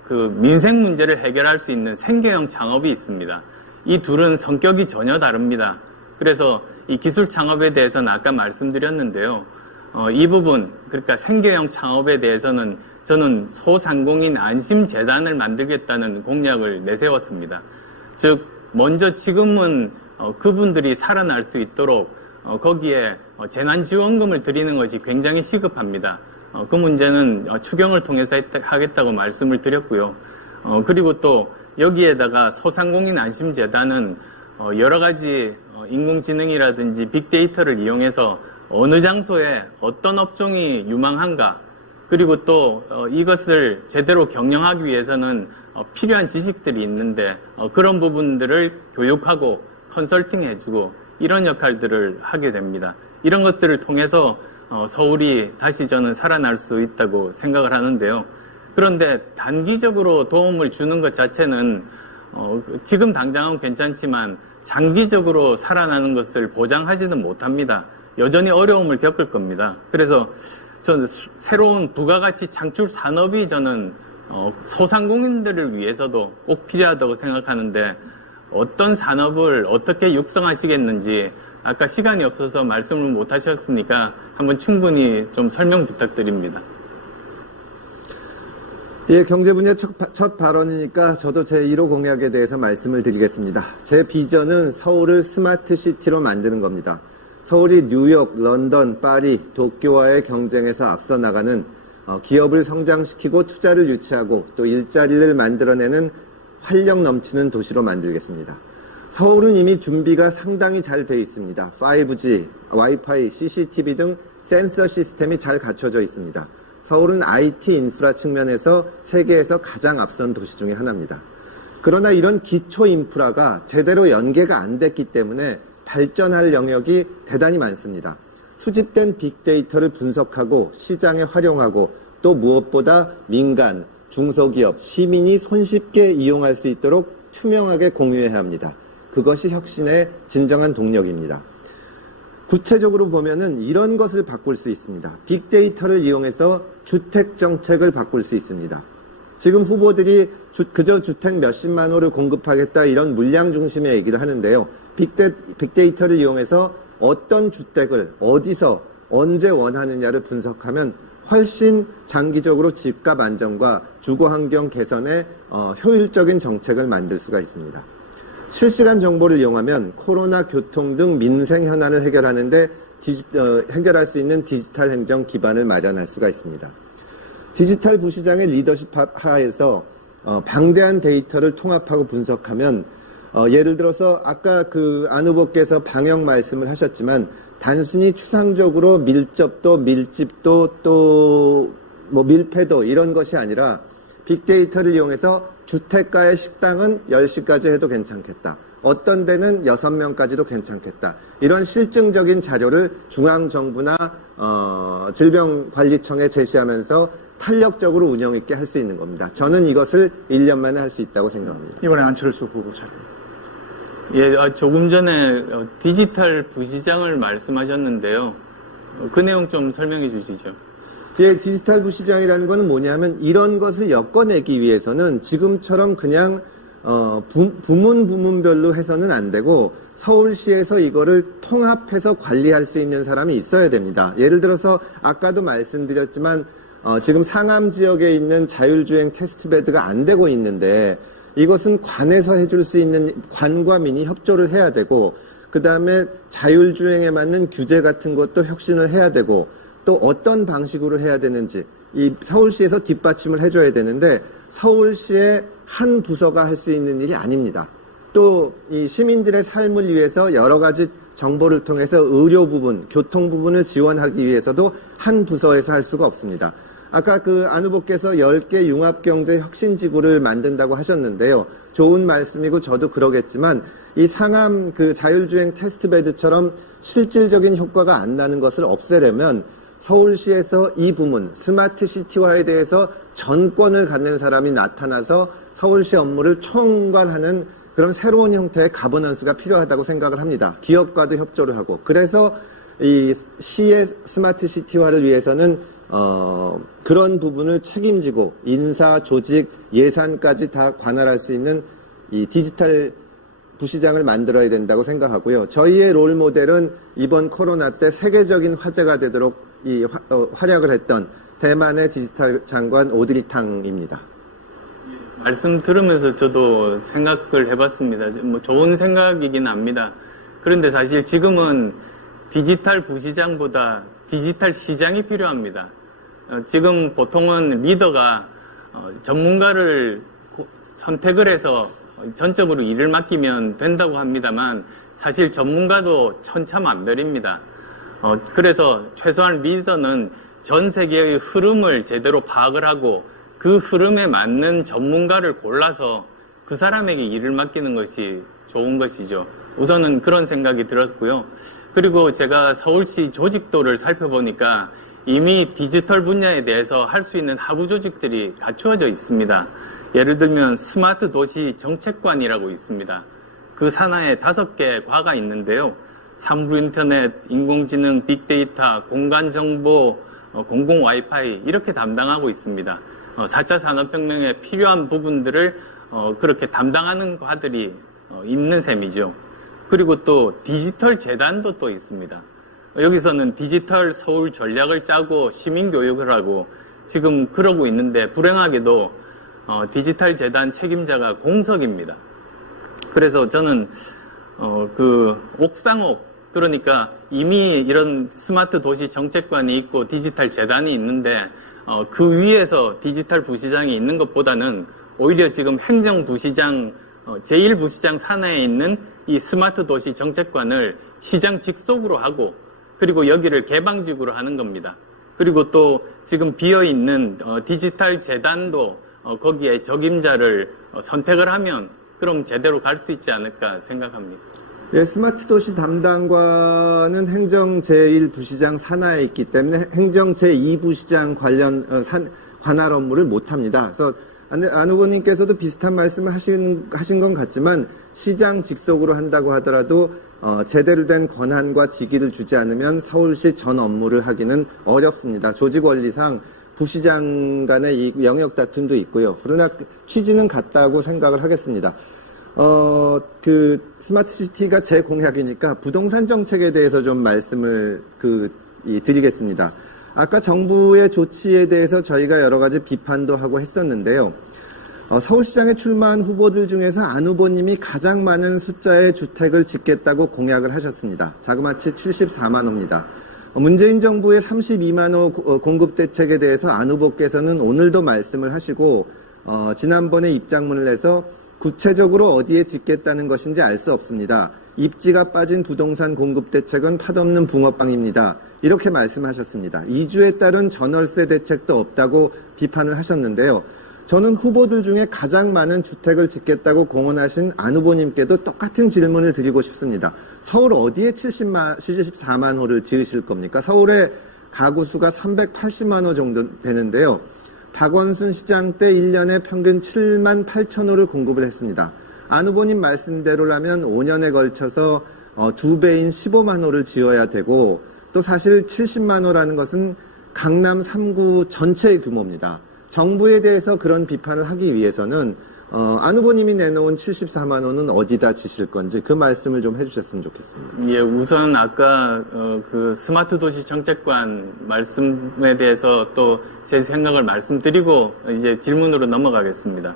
그 민생 문제를 해결할 수 있는 생계형 창업이 있습니다. 이 둘은 성격이 전혀 다릅니다. 그래서 이 기술 창업에 대해서는 아까 말씀드렸는데요. 이 부분, 그러니까 생계형 창업에 대해서는 저는 소상공인 안심재단을 만들겠다는 공약을 내세웠습니다. 즉, 먼저 지금은 그분들이 살아날 수 있도록 거기에 재난지원금을 드리는 것이 굉장히 시급합니다. 그 문제는 추경을 통해서 하겠다고 말씀을 드렸고요. 그리고 또 여기에다가 소상공인 안심재단은 여러 가지 인공지능이라든지 빅데이터를 이용해서 어느 장소에 어떤 업종이 유망한가, 그리고 또 이것을 제대로 경영하기 위해서는 필요한 지식들이 있는데 그런 부분들을 교육하고 컨설팅해주고 이런 역할들을 하게 됩니다. 이런 것들을 통해서 서울이 다시 저는 살아날 수 있다고 생각을 하는데요. 그런데 단기적으로 도움을 주는 것 자체는 지금 당장은 괜찮지만 장기적으로 살아나는 것을 보장하지는 못합니다. 여전히 어려움을 겪을 겁니다. 그래서 저는 새로운 부가가치 창출 산업이 저는 소상공인들을 위해서도 꼭 필요하다고 생각하는데 어떤 산업을 어떻게 육성하시겠는지 아까 시간이 없어서 말씀을 못 하셨으니까 한번 충분히 좀 설명 부탁드립니다. 예, 경제 분야 첫 발언이니까 저도 제 1호 공약에 대해서 말씀을 드리겠습니다. 제 비전은 서울을 스마트 시티로 만드는 겁니다. 서울이 뉴욕, 런던, 파리, 도쿄와의 경쟁에서 앞서 나가는 기업을 성장시키고 투자를 유치하고 또 일자리를 만들어내는 활력 넘치는 도시로 만들겠습니다. 서울은 이미 준비가 상당히 잘 돼 있습니다. 5G, 와이파이, CCTV 등 센서 시스템이 잘 갖춰져 있습니다. 서울은 IT 인프라 측면에서 세계에서 가장 앞선 도시 중에 하나입니다. 그러나 이런 기초 인프라가 제대로 연계가 안 됐기 때문에 발전할 영역이 대단히 많습니다. 수집된 빅데이터를 분석하고 시장에 활용하고 또 무엇보다 민간, 중소기업, 시민이 손쉽게 이용할 수 있도록 투명하게 공유해야 합니다. 그것이 혁신의 진정한 동력입니다. 구체적으로 보면은 이런 것을 바꿀 수 있습니다. 빅데이터를 이용해서 주택 정책을 바꿀 수 있습니다. 지금 후보들이 그저 주택 몇십만 호를 공급하겠다 이런 물량 중심의 얘기를 하는데요. 빅데이터를 이용해서 어떤 주택을 어디서 언제 원하느냐를 분석하면 훨씬 장기적으로 집값 안정과 주거 환경 개선에 효율적인 정책을 만들 수가 있습니다. 실시간 정보를 이용하면 코로나, 교통 등 민생 현안을 해결하는데 해결할 수 있는 디지털 행정 기반을 마련할 수가 있습니다. 디지털 부시장의 리더십 하에서 방대한 데이터를 통합하고 분석하면 예를 들어서 아까 안 후보께서 방역 말씀을 하셨지만 단순히 추상적으로 밀접도, 밀집도 또 밀폐도 이런 것이 아니라 빅데이터를 이용해서 주택가의 식당은 10시까지 해도 괜찮겠다. 어떤 데는 6명까지도 괜찮겠다. 이런 실증적인 자료를 중앙정부나 질병관리청에 제시하면서 탄력적으로 운영 있게 할 수 있는 겁니다. 저는 이것을 1년 만에 할 수 있다고 생각합니다. 이번에 안철수 후보 자료. 예, 조금 전에 디지털 부시장을 말씀하셨는데요. 그 내용 좀 설명해 주시죠. 예, 디지털 부시장이라는 것은 뭐냐면 이런 것을 엮어내기 위해서는 지금처럼 그냥 부문별로 해서는 안 되고 서울시에서 이거를 통합해서 관리할 수 있는 사람이 있어야 됩니다. 예를 들어서 아까도 말씀드렸지만 지금 상암 지역에 있는 자율주행 테스트베드가 안 되고 있는데 이것은 관에서 해줄 수 있는 관과 민이 협조를 해야 되고 그 다음에 자율주행에 맞는 규제 같은 것도 혁신을 해야 되고 또 어떤 방식으로 해야 되는지 이 서울시에서 뒷받침을 해줘야 되는데 서울시의 한 부서가 할 수 있는 일이 아닙니다. 또 이 시민들의 삶을 위해서 여러 가지 정보를 통해서 의료 부분, 교통 부분을 지원하기 위해서도 한 부서에서 할 수가 없습니다. 아까 안 후보께서 10개 융합경제 혁신지구를 만든다고 하셨는데요. 좋은 말씀이고 저도 그러겠지만 이 상암 자율주행 테스트베드처럼 실질적인 효과가 안 나는 것을 없애려면 서울시에서 이 부문, 스마트 시티화에 대해서 전권을 갖는 사람이 나타나서 서울시 업무를 총괄하는 그런 새로운 형태의 가버넌스가 필요하다고 생각을 합니다. 기업과도 협조를 하고. 그래서 이 시의 스마트 시티화를 위해서는 그런 부분을 책임지고 인사, 조직, 예산까지 다 관할할 수 있는 이 디지털 부시장을 만들어야 된다고 생각하고요. 저희의 롤 모델은 이번 코로나 때 세계적인 화제가 되도록 활약을 했던 대만의 디지털 장관 오드리탕입니다. 말씀 들으면서 저도 생각을 해봤습니다. 뭐 좋은 생각이긴 합니다. 그런데 사실 지금은 디지털 부시장보다 디지털 시장이 필요합니다. 지금 보통은 리더가 전문가를 선택을 해서 전적으로 일을 맡기면 된다고 합니다만 사실 전문가도 천차만별입니다. 그래서 최소한 리더는 전 세계의 흐름을 제대로 파악을 하고 그 흐름에 맞는 전문가를 골라서 그 사람에게 일을 맡기는 것이 좋은 것이죠. 우선은 그런 생각이 들었고요. 그리고 제가 서울시 조직도를 살펴보니까 이미 디지털 분야에 대해서 할 수 있는 하부 조직들이 갖추어져 있습니다. 예를 들면 스마트 도시 정책관이라고 있습니다. 그 산하에 5개 과가 있는데요. 산부 인터넷, 인공지능, 빅데이터, 공간정보, 공공 와이파이 이렇게 담당하고 있습니다. 4차 산업혁명에 필요한 부분들을 그렇게 담당하는 과들이 있는 셈이죠. 그리고 또 디지털 재단도 또 있습니다. 여기서는 디지털 서울 전략을 짜고 시민교육을 하고 지금 그러고 있는데 불행하게도 디지털 재단 책임자가 공석입니다. 그래서 저는 그 옥상옥, 그러니까 이미 이런 스마트 도시 정책관이 있고 디지털 재단이 있는데 그 위에서 디지털 부시장이 있는 것보다는 오히려 지금 행정부시장, 제1부시장 산하에 있는 이 스마트 도시 정책관을 시장 직속으로 하고 그리고 여기를 개방직으로 하는 겁니다. 그리고 또 지금 비어있는 디지털 재단도 거기에 적임자를 선택을 하면 그럼 제대로 갈 수 있지 않을까 생각합니다. 예, 스마트 도시 담당과는 행정 제1부시장 산하에 있기 때문에 행정 제2부시장 관할 업무를 못합니다. 그래서 안 후보님께서도 비슷한 말씀을 하신 건 같지만 시장 직속으로 한다고 하더라도 제대로 된 권한과 직위를 주지 않으면 서울시 전 업무를 하기는 어렵습니다. 조직 원리상 부시장 간의 이 영역 다툼도 있고요. 그러나 취지는 같다고 생각을 하겠습니다. 그 스마트 시티가 제 공약이니까 부동산 정책에 대해서 좀 말씀을 드리겠습니다. 아까 정부의 조치에 대해서 저희가 여러 가지 비판도 하고 했었는데요. 서울시장에 출마한 후보들 중에서 안 후보님이 가장 많은 숫자의 주택을 짓겠다고 공약을 하셨습니다. 자그마치 74만 호입니다. 문재인 정부의 32만 호 공급 대책에 대해서 안 후보께서는 오늘도 말씀을 하시고 지난번에 입장문을 내서 구체적으로 어디에 짓겠다는 것인지 알 수 없습니다. 입지가 빠진 부동산 공급 대책은 팥없는 붕어빵입니다. 이렇게 말씀하셨습니다. 이주에 따른 전월세 대책도 없다고 비판을 하셨는데요. 저는 후보들 중에 가장 많은 주택을 짓겠다고 공언하신 안 후보님께도 똑같은 질문을 드리고 싶습니다. 서울 어디에 74만 호를 지으실 겁니까? 서울의 가구 수가 380만 호 정도 되는데요. 박원순 시장 때 1년에 평균 7만 8천 호를 공급을 했습니다. 안 후보님 말씀대로라면 5년에 걸쳐서 2배인 15만 호를 지어야 되고 또 사실 70만 호라는 것은 강남 3구 전체의 규모입니다. 정부에 대해서 그런 비판을 하기 위해서는 안 후보님이 내놓은 74만 호는 어디다 지실 건지 그 말씀을 좀 해주셨으면 좋겠습니다. 예, 우선 아까 그 스마트 도시 정책관 말씀에 대해서 또 제 생각을 말씀드리고 이제 질문으로 넘어가겠습니다.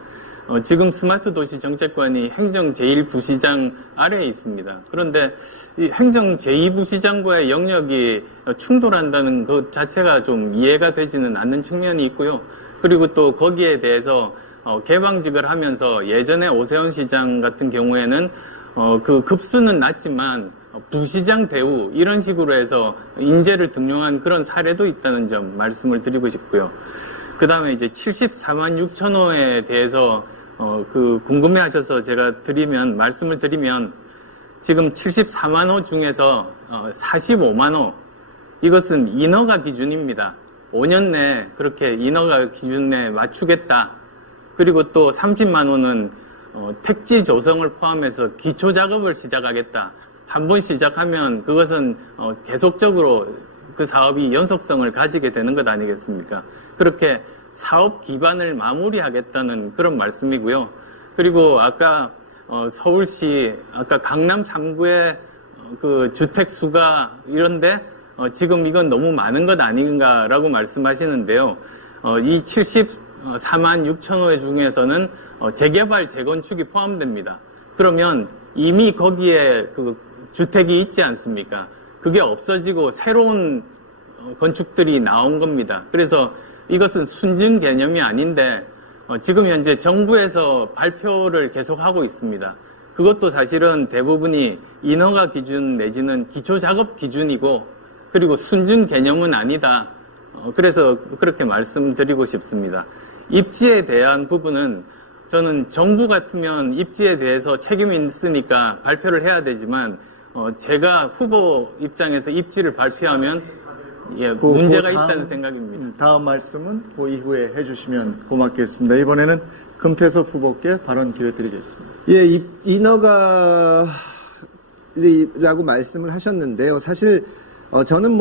지금 스마트 도시 정책관이 행정 제1부시장 아래에 있습니다. 그런데 이 행정 제2부시장과의 영역이 충돌한다는 것 자체가 좀 이해가 되지는 않는 측면이 있고요. 그리고 또 거기에 대해서 개방직을 하면서 예전에 오세훈 시장 같은 경우에는 그 급수는 낮지만 부시장 대우 이런 식으로 해서 인재를 등용한 그런 사례도 있다는 점 말씀을 드리고 싶고요. 그 다음에 이제 74만 6천 호에 대해서 그 궁금해하셔서 제가 말씀을 드리면 지금 74만 호 중에서 45만 호 이것은 인허가 기준입니다. 5년 내에 그렇게 인허가 기준에 맞추겠다. 그리고 또 30만 호는 택지 조성을 포함해서 기초 작업을 시작하겠다. 한 번 시작하면 그것은 계속적으로 그 사업이 연속성을 가지게 되는 것 아니겠습니까? 그렇게 사업 기반을 마무리하겠다는 그런 말씀이고요. 그리고 아까 서울시 아까 강남 3구의 그 주택 수가 이런데 지금 이건 너무 많은 것 아닌가라고 말씀하시는데요. 이 74만 6천 호의 중에서는 재개발, 재건축이 포함됩니다. 그러면 이미 거기에 그 주택이 있지 않습니까? 그게 없어지고 새로운 건축들이 나온 겁니다. 그래서 이것은 순증 개념이 아닌데 지금 현재 정부에서 발표를 계속하고 있습니다. 그것도 사실은 대부분이 인허가 기준 내지는 기초작업 기준이고 그리고 순증 개념은 아니다. 그래서 그렇게 말씀드리고 싶습니다. 입지에 대한 부분은 저는 정부 같으면 입지에 대해서 책임이 있으니까 발표를 해야 되지만 제가 후보 입장에서 입지를 발표하면 예, 그 문제가 다음, 있다는 생각입니다. 다음 말씀은 그 이후에 해주시면 고맙겠습니다. 이번에는 금태섭 후보께 발언 기회 드리겠습니다. 예, 인허가 라고 말씀을 하셨는데요. 사실 저는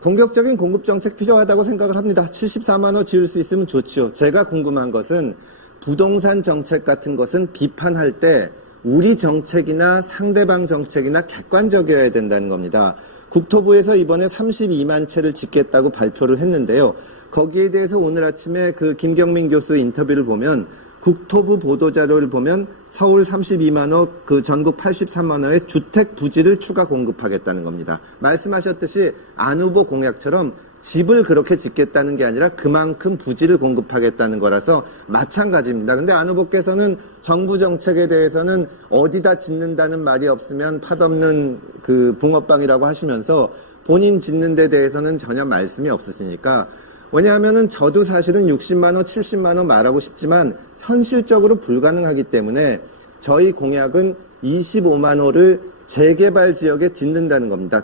공격적인 공급 정책 필요하다고 생각을 합니다. 74만 호 지을 수 있으면 좋죠. 제가 궁금한 것은 부동산 정책 같은 것은 비판할 때 우리 정책이나 상대방 정책이나 객관적이어야 된다는 겁니다. 국토부에서 이번에 32만 채를 짓겠다고 발표를 했는데요. 거기에 대해서 오늘 아침에 그 김경민 교수 인터뷰를 보면 국토부 보도자료를 보면 서울 32만 호, 그 전국 83만 호의 주택 부지를 추가 공급하겠다는 겁니다. 말씀하셨듯이 안 후보 공약처럼 집을 그렇게 짓겠다는 게 아니라 그만큼 부지를 공급하겠다는 거라서 마찬가지입니다. 근데 안 후보께서는 정부 정책에 대해서는 어디다 짓는다는 말이 없으면 팥없는 그 붕어빵이라고 하시면서 본인 짓는 데 대해서는 전혀 말씀이 없으시니까, 왜냐하면은 저도 사실은 60만 호, 70만 호 말하고 싶지만 현실적으로 불가능하기 때문에 저희 공약은 25만 호를 재개발 지역에 짓는다는 겁니다.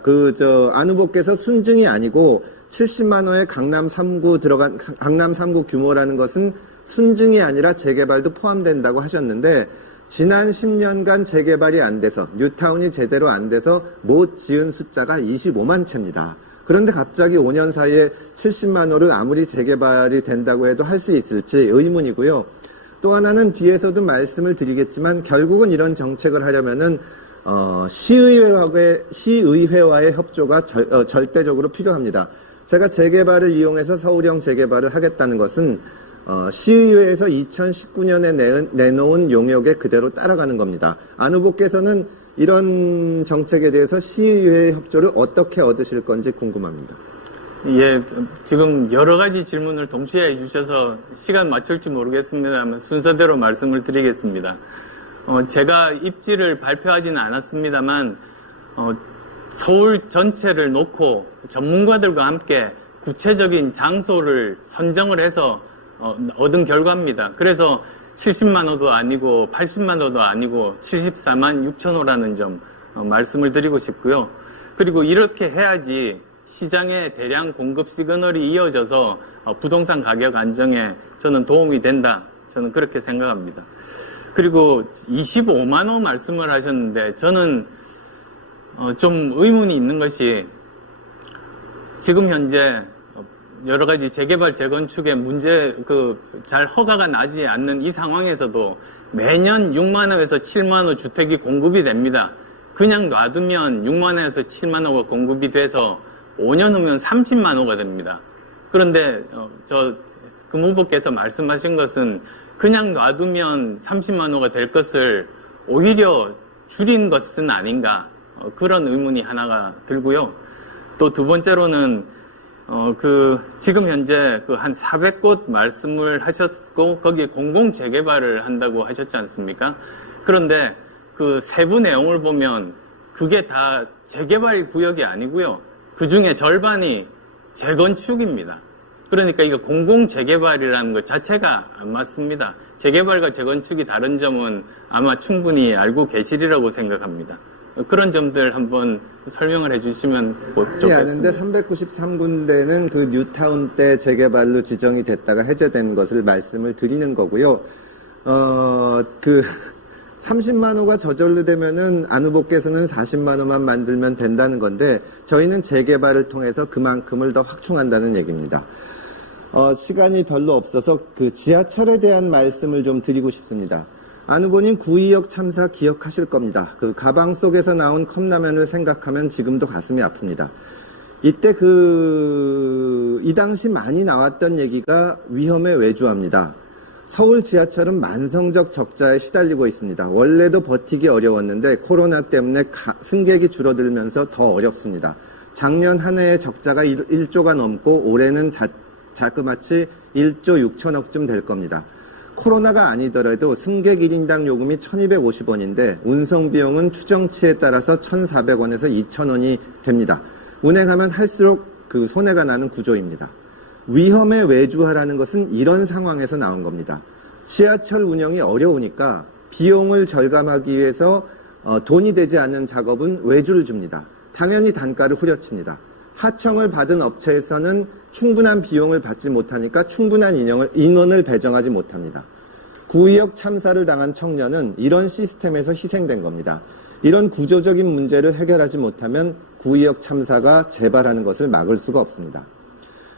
안 후보께서 순증이 아니고 70만 호의 강남 3구 규모라는 것은 순증이 아니라 재개발도 포함된다고 하셨는데, 지난 10년간 재개발이 안 돼서, 뉴타운이 제대로 안 돼서 못 지은 숫자가 25만 채입니다. 그런데 갑자기 5년 사이에 70만 호를 아무리 재개발이 된다고 해도 할 수 있을지 의문이고요. 또 하나는 뒤에서도 말씀을 드리겠지만 결국은 이런 정책을 하려면은 시의회와의 협조가 절대적으로 필요합니다. 제가 재개발을 이용해서 서울형 재개발을 하겠다는 것은 시의회에서 2019년에 내놓은 용역에 그대로 따라가는 겁니다. 안 후보께서는 이런 정책에 대해서 시의회의 협조를 어떻게 얻으실 건지 궁금합니다. 예, 지금 여러 가지 질문을 동시에 해주셔서 시간 맞출지 모르겠습니다만 순서대로 말씀을 드리겠습니다. 제가 입지를 발표하지는 않았습니다만 서울 전체를 놓고 전문가들과 함께 구체적인 장소를 선정을 해서 얻은 결과입니다. 그래서 70만 호도 아니고 80만 호도 아니고 74만 6천 호라는 점 말씀을 드리고 싶고요. 그리고 이렇게 해야지 시장에 대량 공급 시그널이 이어져서 부동산 가격 안정에 저는 도움이 된다. 저는 그렇게 생각합니다. 그리고 25만 호 말씀을 하셨는데 저는 좀 의문이 있는 것이 지금 현재 여러 가지 재개발, 재건축의 문제, 잘 허가가 나지 않는 이 상황에서도 매년 6만 호에서 7만 호 주택이 공급이 됩니다. 그냥 놔두면 6만 호에서 7만 호가 공급이 돼서 5년 후면 30만 호가 됩니다. 그런데, 금 후보께서 말씀하신 것은 그냥 놔두면 30만 호가 될 것을 오히려 줄인 것은 아닌가. 그런 의문이 하나가 들고요. 또 두 번째로는 지금 현재 한 400곳 말씀을 하셨고, 거기에 공공 재개발을 한다고 하셨지 않습니까? 그런데 그 세부 내용을 보면 그게 다 재개발 구역이 아니고요. 그 중에 절반이 재건축입니다. 그러니까 이거 공공 재개발이라는 것 자체가 안 맞습니다. 재개발과 재건축이 다른 점은 아마 충분히 알고 계시리라고 생각합니다. 그런 점들 한번 설명을 해주시면 좋겠습니다. 아는데 393군데는 그 뉴타운 때 재개발로 지정이 됐다가 해제된 것을 말씀을 드리는 거고요. 30만 호가 저절로 되면은 안 후보께서는 40만 호만 만들면 된다는 건데 저희는 재개발을 통해서 그만큼을 더 확충한다는 얘기입니다. 시간이 별로 없어서 그 지하철에 대한 말씀을 좀 드리고 싶습니다. 안 후보님 9.2역 참사 기억하실 겁니다. 그 가방 속에서 나온 컵라면을 생각하면 지금도 가슴이 아픕니다. 이때 이 당시 많이 나왔던 얘기가 위험에 외주합니다. 서울 지하철은 만성적 적자에 시달리고 있습니다. 원래도 버티기 어려웠는데 코로나 때문에 승객이 줄어들면서 더 어렵습니다. 작년 한 해의 적자가 1조가 넘고 올해는 자그마치 1조 6천억쯤 될 겁니다. 코로나가 아니더라도 승객 1인당 요금이 1,250원인데 운송비용은 추정치에 따라서 1,400원에서 2,000원이 됩니다. 운행하면 할수록 그 손해가 나는 구조입니다. 위험에 외주하라는 것은 이런 상황에서 나온 겁니다. 지하철 운영이 어려우니까 비용을 절감하기 위해서 돈이 되지 않는 작업은 외주를 줍니다. 당연히 단가를 후려칩니다. 하청을 받은 업체에서는 충분한 비용을 받지 못하니까 충분한 인원을 배정하지 못합니다. 구의역 참사를 당한 청년은 이런 시스템에서 희생된 겁니다. 이런 구조적인 문제를 해결하지 못하면 구의역 참사가 재발하는 것을 막을 수가 없습니다.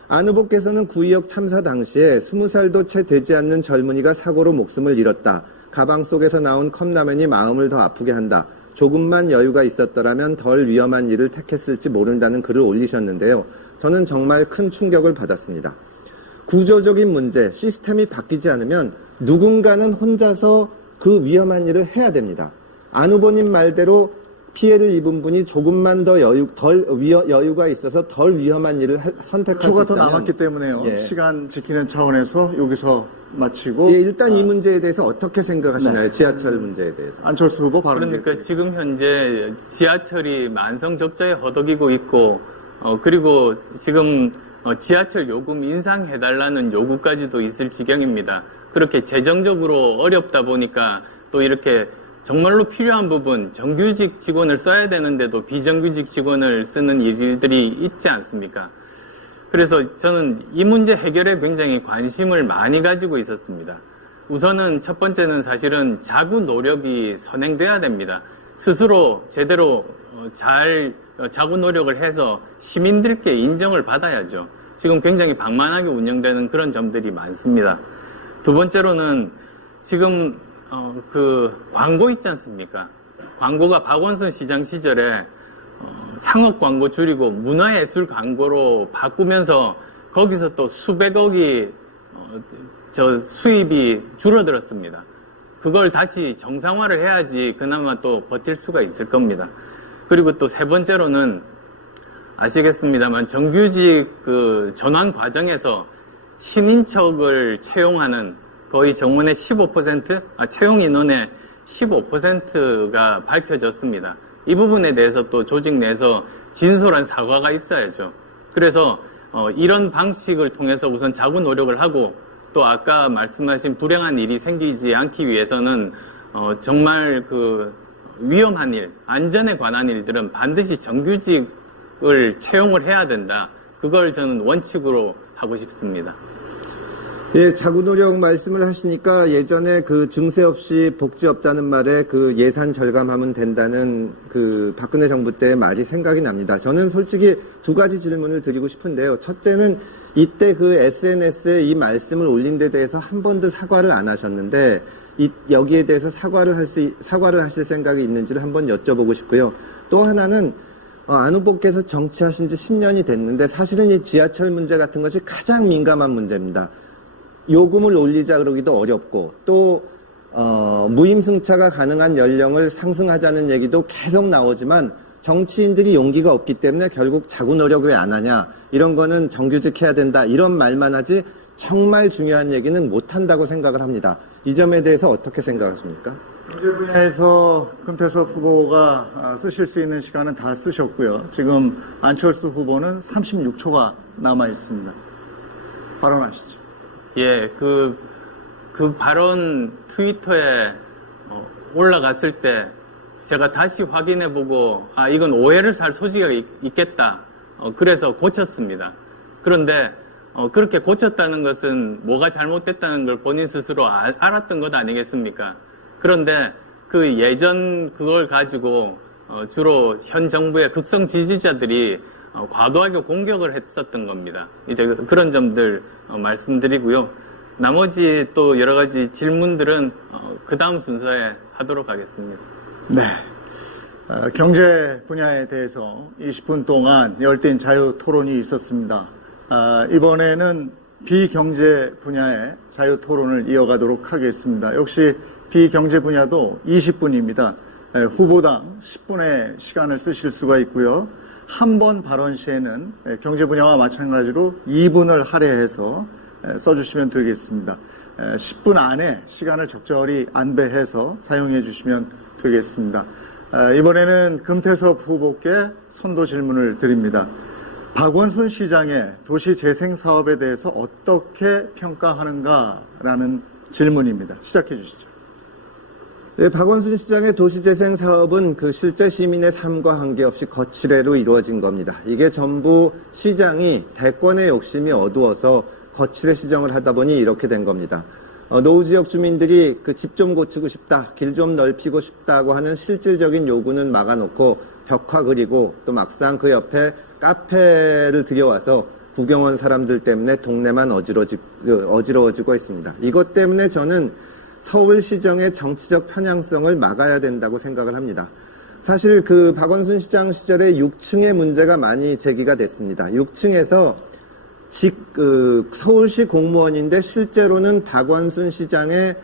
안 후보께서는 구의역 참사 당시에 20살도 채 되지 않는 젊은이가 사고로 목숨을 잃었다. 가방 속에서 나온 컵라면이 마음을 더 아프게 한다. 조금만 여유가 있었더라면 덜 위험한 일을 택했을지 모른다는 글을 올리셨는데요. 저는 정말 큰 충격을 받았습니다. 구조적인 문제, 시스템이 바뀌지 않으면 누군가는 혼자서 그 위험한 일을 해야 됩니다. 안 후보님 말대로 피해를 입은 분이 조금만 더 여유가 있어서 덜 위험한 일을 선택할 수 있다면 더 남았기 때문에요. 예. 시간 지키는 차원에서 여기서 마치고 예, 일단 이 문제에 대해서 어떻게 생각하시나요? 네. 지하철 문제에 대해서. 안철수 후보 바로 그러니까 지금 현재 지하철이 만성 적자에 허덕이고 있고 그리고 지금 지하철 요금 인상해달라는 요구까지도 있을 지경입니다. 그렇게 재정적으로 어렵다 보니까 또 이렇게 정말로 필요한 부분, 정규직 직원을 써야 되는데도 비정규직 직원을 쓰는 일들이 있지 않습니까? 그래서 저는 이 문제 해결에 굉장히 관심을 많이 가지고 있었습니다. 우선은 첫 번째는 사실은 자구 노력이 선행돼야 됩니다. 스스로 제대로 잘 자구 노력을 해서 시민들께 인정을 받아야죠. 지금 굉장히 방만하게 운영되는 그런 점들이 많습니다. 두 번째로는 지금 그 광고 있지 않습니까? 광고가 박원순 시장 시절에 상업 광고 줄이고 문화예술 광고로 바꾸면서 거기서 또 수백억이 수입이 줄어들었습니다. 그걸 다시 정상화를 해야지 그나마 또 버틸 수가 있을 겁니다. 그리고 또 세 번째로는 아시겠습니다만 정규직 그 전환 과정에서 친인척을 채용하는 거의 정원의 15%, 채용 인원의 15%가 밝혀졌습니다. 이 부분에 대해서 또 조직 내에서 진솔한 사과가 있어야죠. 그래서 이런 방식을 통해서 우선 자구 노력을 하고 또 아까 말씀하신 불행한 일이 생기지 않기 위해서는 정말 그 위험한 일, 안전에 관한 일들은 반드시 정규직을 채용을 해야 된다. 그걸 저는 원칙으로 하고 싶습니다. 예, 자구노력 말씀을 하시니까 예전에 그 증세 없이 복지 없다는 말에 그 예산 절감하면 된다는 그 박근혜 정부 때의 말이 생각이 납니다. 저는 솔직히 두 가지 질문을 드리고 싶은데요. 첫째는 이때 그 SNS에 이 말씀을 올린 데 대해서 한 번도 사과를 안 하셨는데 여기에 대해서 사과를 하실 생각이 있는지를 한번 여쭤보고 싶고요. 또 하나는 안 후보께서 정치하신 지 10년이 됐는데 사실은 이 지하철 문제 같은 것이 가장 민감한 문제입니다. 요금을 올리자 그러기도 어렵고 또 무임승차가 가능한 연령을 상승하자는 얘기도 계속 나오지만 정치인들이 용기가 없기 때문에 결국 자구 노력 왜 안 하냐 이런 거는 정규직 해야 된다 이런 말만 하지 정말 중요한 얘기는 못한다고 생각을 합니다. 이 점에 대해서 어떻게 생각하십니까? 경제 분야에서 금태섭 후보가 쓰실 수 있는 시간은 다 쓰셨고요. 지금 안철수 후보는 36초가 남아 있습니다. 발언하시죠. 예, 그 발언 트위터에 올라갔을 때 제가 다시 확인해보고 이건 오해를 살 소지가 있겠다. 그래서 고쳤습니다. 그런데 그렇게 고쳤다는 것은 뭐가 잘못됐다는 걸 본인 스스로 알았던 것 아니겠습니까? 그런데 그 예전 그걸 가지고 주로 현 정부의 극성 지지자들이 과도하게 공격을 했었던 겁니다. 이제 그런 점들 말씀드리고요. 나머지 또 여러 가지 질문들은 그 다음 순서에 하도록 하겠습니다. 네. 경제 분야에 대해서 20분 동안 열띤 자유 토론이 있었습니다. 이번에는 비경제 분야의 자유 토론을 이어가도록 하겠습니다. 역시 비경제 분야도 20분입니다. 후보당 10분의 시간을 쓰실 수가 있고요. 한 번 발언 시에는 경제 분야와 마찬가지로 2분을 할애해서 써주시면 되겠습니다. 10분 안에 시간을 적절히 안배해서 사용해 주시면 되겠습니다. 이번에는 금태섭 후보께 선도 질문을 드립니다. 박원순 시장의 도시재생 사업에 대해서 어떻게 평가하는가라는 질문입니다. 시작해 주시죠. 네, 박원순 시장의 도시재생 사업은 그 실제 시민의 삶과 관계없이 거칠애로 이루어진 겁니다. 이게 전부 시장이 대권의 욕심이 어두워서 거칠애 시정을 하다 보니 이렇게 된 겁니다. 노후 지역 주민들이 그 집 좀 고치고 싶다, 길 좀 넓히고 싶다고 하는 실질적인 요구는 막아놓고 벽화 그리고 또 막상 그 옆에 카페를 들여와서 구경 온 사람들 때문에 동네만 어지러워지고 있습니다. 이것 때문에 저는 서울시정의 정치적 편향성을 막아야 된다고 생각을 합니다. 사실 그 박원순 시장 시절에 6층의 문제가 많이 제기가 됐습니다. 6층에서 서울시 공무원인데 실제로는 박원순 시장의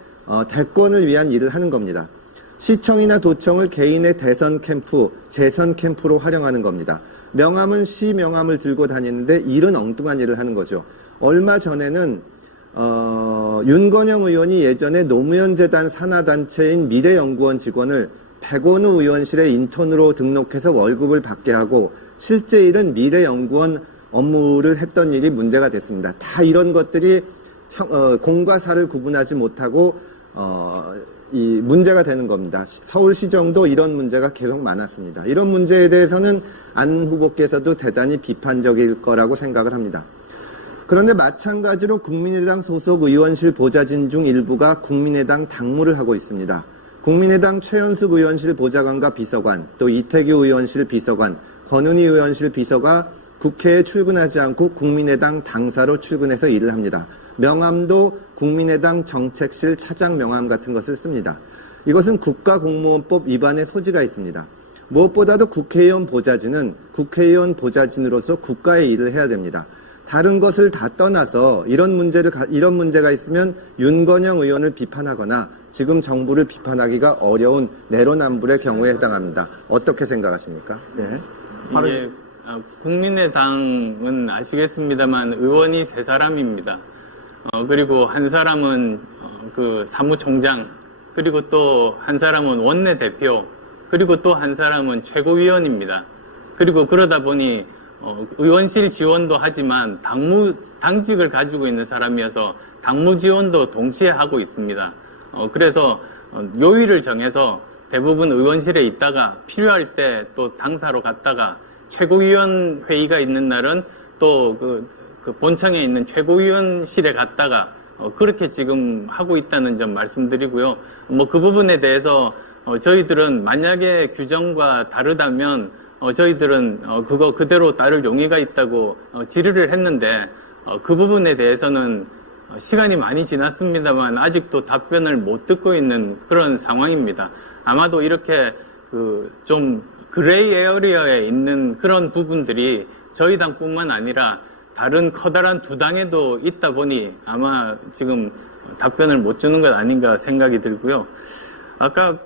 대권을 위한 일을 하는 겁니다. 시청이나 도청을 개인의 대선 캠프, 재선 캠프로 활용하는 겁니다. 명함은 시 명함을 들고 다니는데 일은 엉뚱한 일을 하는 거죠. 얼마 전에는 윤건영 의원이 예전에 노무현재단 산하단체인 미래연구원 직원을 백원우 의원실에 인턴으로 등록해서 월급을 받게 하고 실제 일은 미래연구원 업무를 했던 일이 문제가 됐습니다. 다 이런 것들이 공과 사를 구분하지 못하고 이 문제가 되는 겁니다. 서울시정도 이런 문제가 계속 많았습니다. 이런 문제에 대해서는 안 후보께서도 대단히 비판적일 거라고 생각을 합니다. 그런데 마찬가지로 국민의당 소속 의원실 보좌진 중 일부가 국민의당 당무를 하고 있습니다. 국민의당 최연숙 의원실 보좌관과 비서관, 또 이태규 의원실 비서관, 권은희 의원실 비서가 국회에 출근하지 않고 국민의당 당사로 출근해서 일을 합니다. 명함도 국민의당 정책실 차장 명함 같은 것을 씁니다. 이것은 국가공무원법 위반의 소지가 있습니다. 무엇보다도 국회의원 보좌진은 국회의원 보좌진으로서 국가의 일을 해야 됩니다. 다른 것을 다 떠나서 이런 문제가 있으면 윤건영 의원을 비판하거나 지금 정부를 비판하기가 어려운 내로남불의 경우에 해당합니다. 어떻게 생각하십니까? 네. 이게 국민의당은 아시겠습니다만 의원이 3사람입니다. 그리고 한 사람은 그 사무총장, 그리고 또 한 사람은 원내대표, 그리고 또 한 사람은 최고위원입니다. 그리고 그러다 보니 의원실 지원도 하지만 당직을 가지고 있는 사람이어서 당무 지원도 동시에 하고 있습니다. 그래서 요일을 정해서 대부분 의원실에 있다가 필요할 때 또 당사로 갔다가 최고위원 회의가 있는 날은 또 그 본청에 있는 최고위원실에 갔다가 그렇게 지금 하고 있다는 점 말씀드리고요. 그 부분에 대해서 저희들은 만약에 규정과 다르다면 저희들은 그거 그대로 따를 용의가 있다고 질의를 했는데 그 부분에 대해서는 시간이 많이 지났습니다만 아직도 답변을 못 듣고 있는 그런 상황입니다. 아마도 이렇게 좀 그레이 에어리어에 있는 그런 부분들이 저희 당뿐만 아니라 다른 커다란 두 당에도 있다 보니 아마 지금 답변을 못 주는 것 아닌가 생각이 들고요. 아까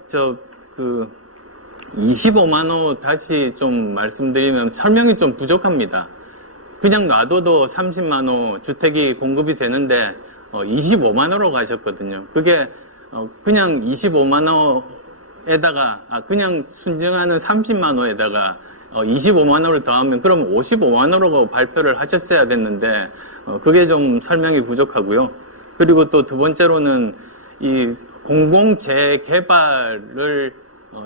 25만 호 다시 좀 말씀드리면 설명이 좀 부족합니다. 그냥 놔둬도 30만 호 주택이 공급이 되는데 25만 호로 가셨거든요. 그게 그냥 25만 호에다가 그냥 순증하는 30만 호에다가 25만 호를 더하면 그럼 55만 호로 발표를 하셨어야 됐는데 그게 좀 설명이 부족하고요. 그리고 또 두 번째로는 이 공공재개발을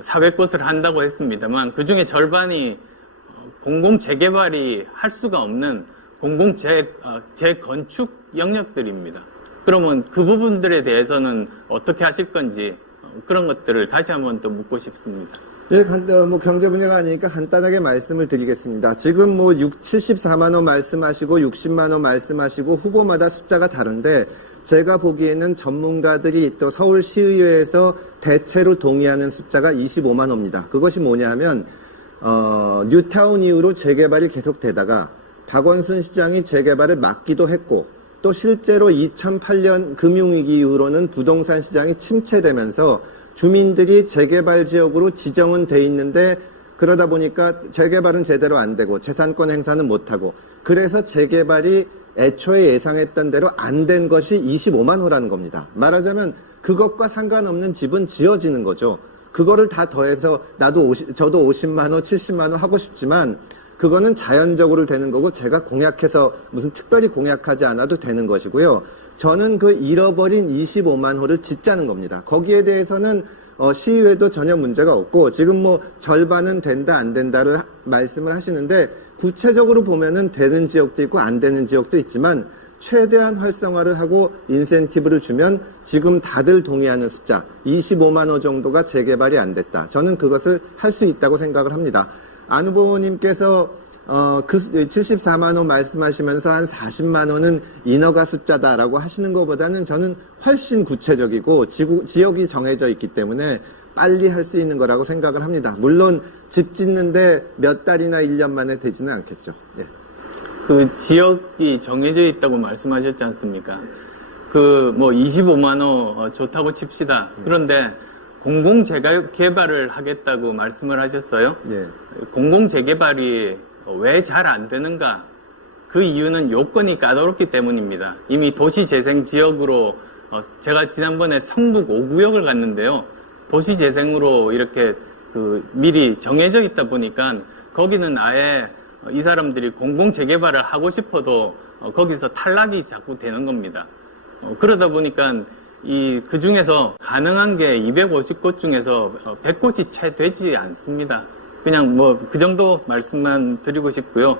400곳을 한다고 했습니다만 그중에 절반이 공공재개발이 할 수가 없는 재건축 영역들입니다. 그러면 그 부분들에 대해서는 어떻게 하실 건지 그런 것들을 다시 한번 또 묻고 싶습니다. 네, 경제 분야가 아니니까 간단하게 말씀을 드리겠습니다. 지금 74만 원 말씀하시고 60만 원 말씀하시고 후보마다 숫자가 다른데 제가 보기에는 전문가들이 또 서울시의회에서 대체로 동의하는 숫자가 25만 호입니다. 그것이 뭐냐 하면 뉴타운 이후로 재개발이 계속되다가 박원순 시장이 재개발을 막기도 했고 또 실제로 2008년 금융위기 이후로는 부동산 시장이 침체되면서 주민들이 재개발 지역으로 지정은 돼 있는데 그러다 보니까 재개발은 제대로 안 되고 재산권 행사는 못하고 그래서 재개발이 애초에 예상했던 대로 안 된 것이 25만 호라는 겁니다. 말하자면 그것과 상관없는 집은 지어지는 거죠. 그거를 다 더해서 저도 50만 호, 70만 호 하고 싶지만 그거는 자연적으로 되는 거고 제가 공약해서 무슨 특별히 공약하지 않아도 되는 것이고요. 저는 그 잃어버린 25만 호를 짓자는 겁니다. 거기에 대해서는 시의회도 전혀 문제가 없고 지금 뭐 절반은 된다 안 된다를 말씀을 하시는데 구체적으로 보면은 되는 지역도 있고 안 되는 지역도 있지만 최대한 활성화를 하고 인센티브를 주면 지금 다들 동의하는 숫자 25만 호 정도가 재개발이 안 됐다. 저는 그것을 할 수 있다고 생각을 합니다. 안 후보님께서 그 74만 호 말씀하시면서 한 40만 호는 인허가 숫자다라고 하시는 것보다는 저는 훨씬 구체적이고 지역이 정해져 있기 때문에 빨리 할 수 있는 거라고 생각을 합니다. 물론 집 짓는데 몇 달이나 1년 만에 되지는 않겠죠. 예. 그 지역이 정해져 있다고 말씀하셨지 않습니까? 그 뭐 25만 호 좋다고 칩시다. 그런데 공공 재개발을 하겠다고 말씀을 하셨어요. 예. 공공 재개발이 왜 잘 안 되는가? 그 이유는 요건이 까다롭기 때문입니다. 이미 도시재생 지역으로 제가 지난번에 성북 5구역을 갔는데요. 도시재생으로 이렇게 그 미리 정해져 있다 보니까 거기는 아예 이 사람들이 공공 재개발을 하고 싶어도 거기서 탈락이 자꾸 되는 겁니다. 그러다 보니까 그 중에서 가능한 게 250곳 중에서 100곳이 채 되지 않습니다. 그냥 뭐 그 정도 말씀만 드리고 싶고요.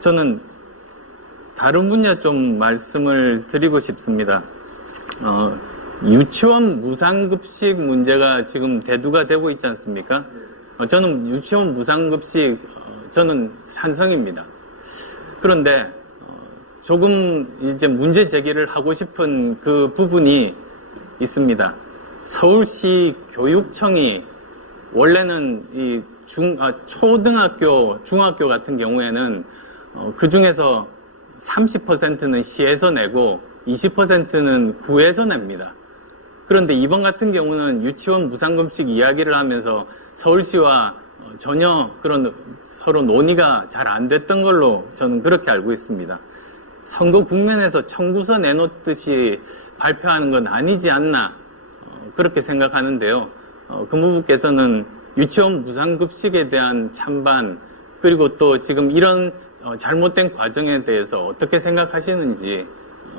저는 다른 분야 좀 말씀을 드리고 싶습니다. 유치원 무상급식 문제가 지금 대두가 되고 있지 않습니까? 저는 유치원 무상급식 저는 찬성입니다. 그런데 조금 이제 문제 제기를 하고 싶은 그 부분이 있습니다. 서울시 교육청이 원래는 이 초등학교, 중학교 같은 경우에는 그 중에서 30%는 시에서 내고 20%는 구에서 냅니다. 그런데 이번 같은 경우는 유치원 무상급식 이야기를 하면서 서울시와 전혀 그런 서로 논의가 잘 안 됐던 걸로 저는 그렇게 알고 있습니다. 선거 국면에서 청구서 내놓듯이 발표하는 건 아니지 않나 그렇게 생각하는데요. 근무부께서는 유치원 무상급식에 대한 찬반 그리고 또 지금 이런 잘못된 과정에 대해서 어떻게 생각하시는지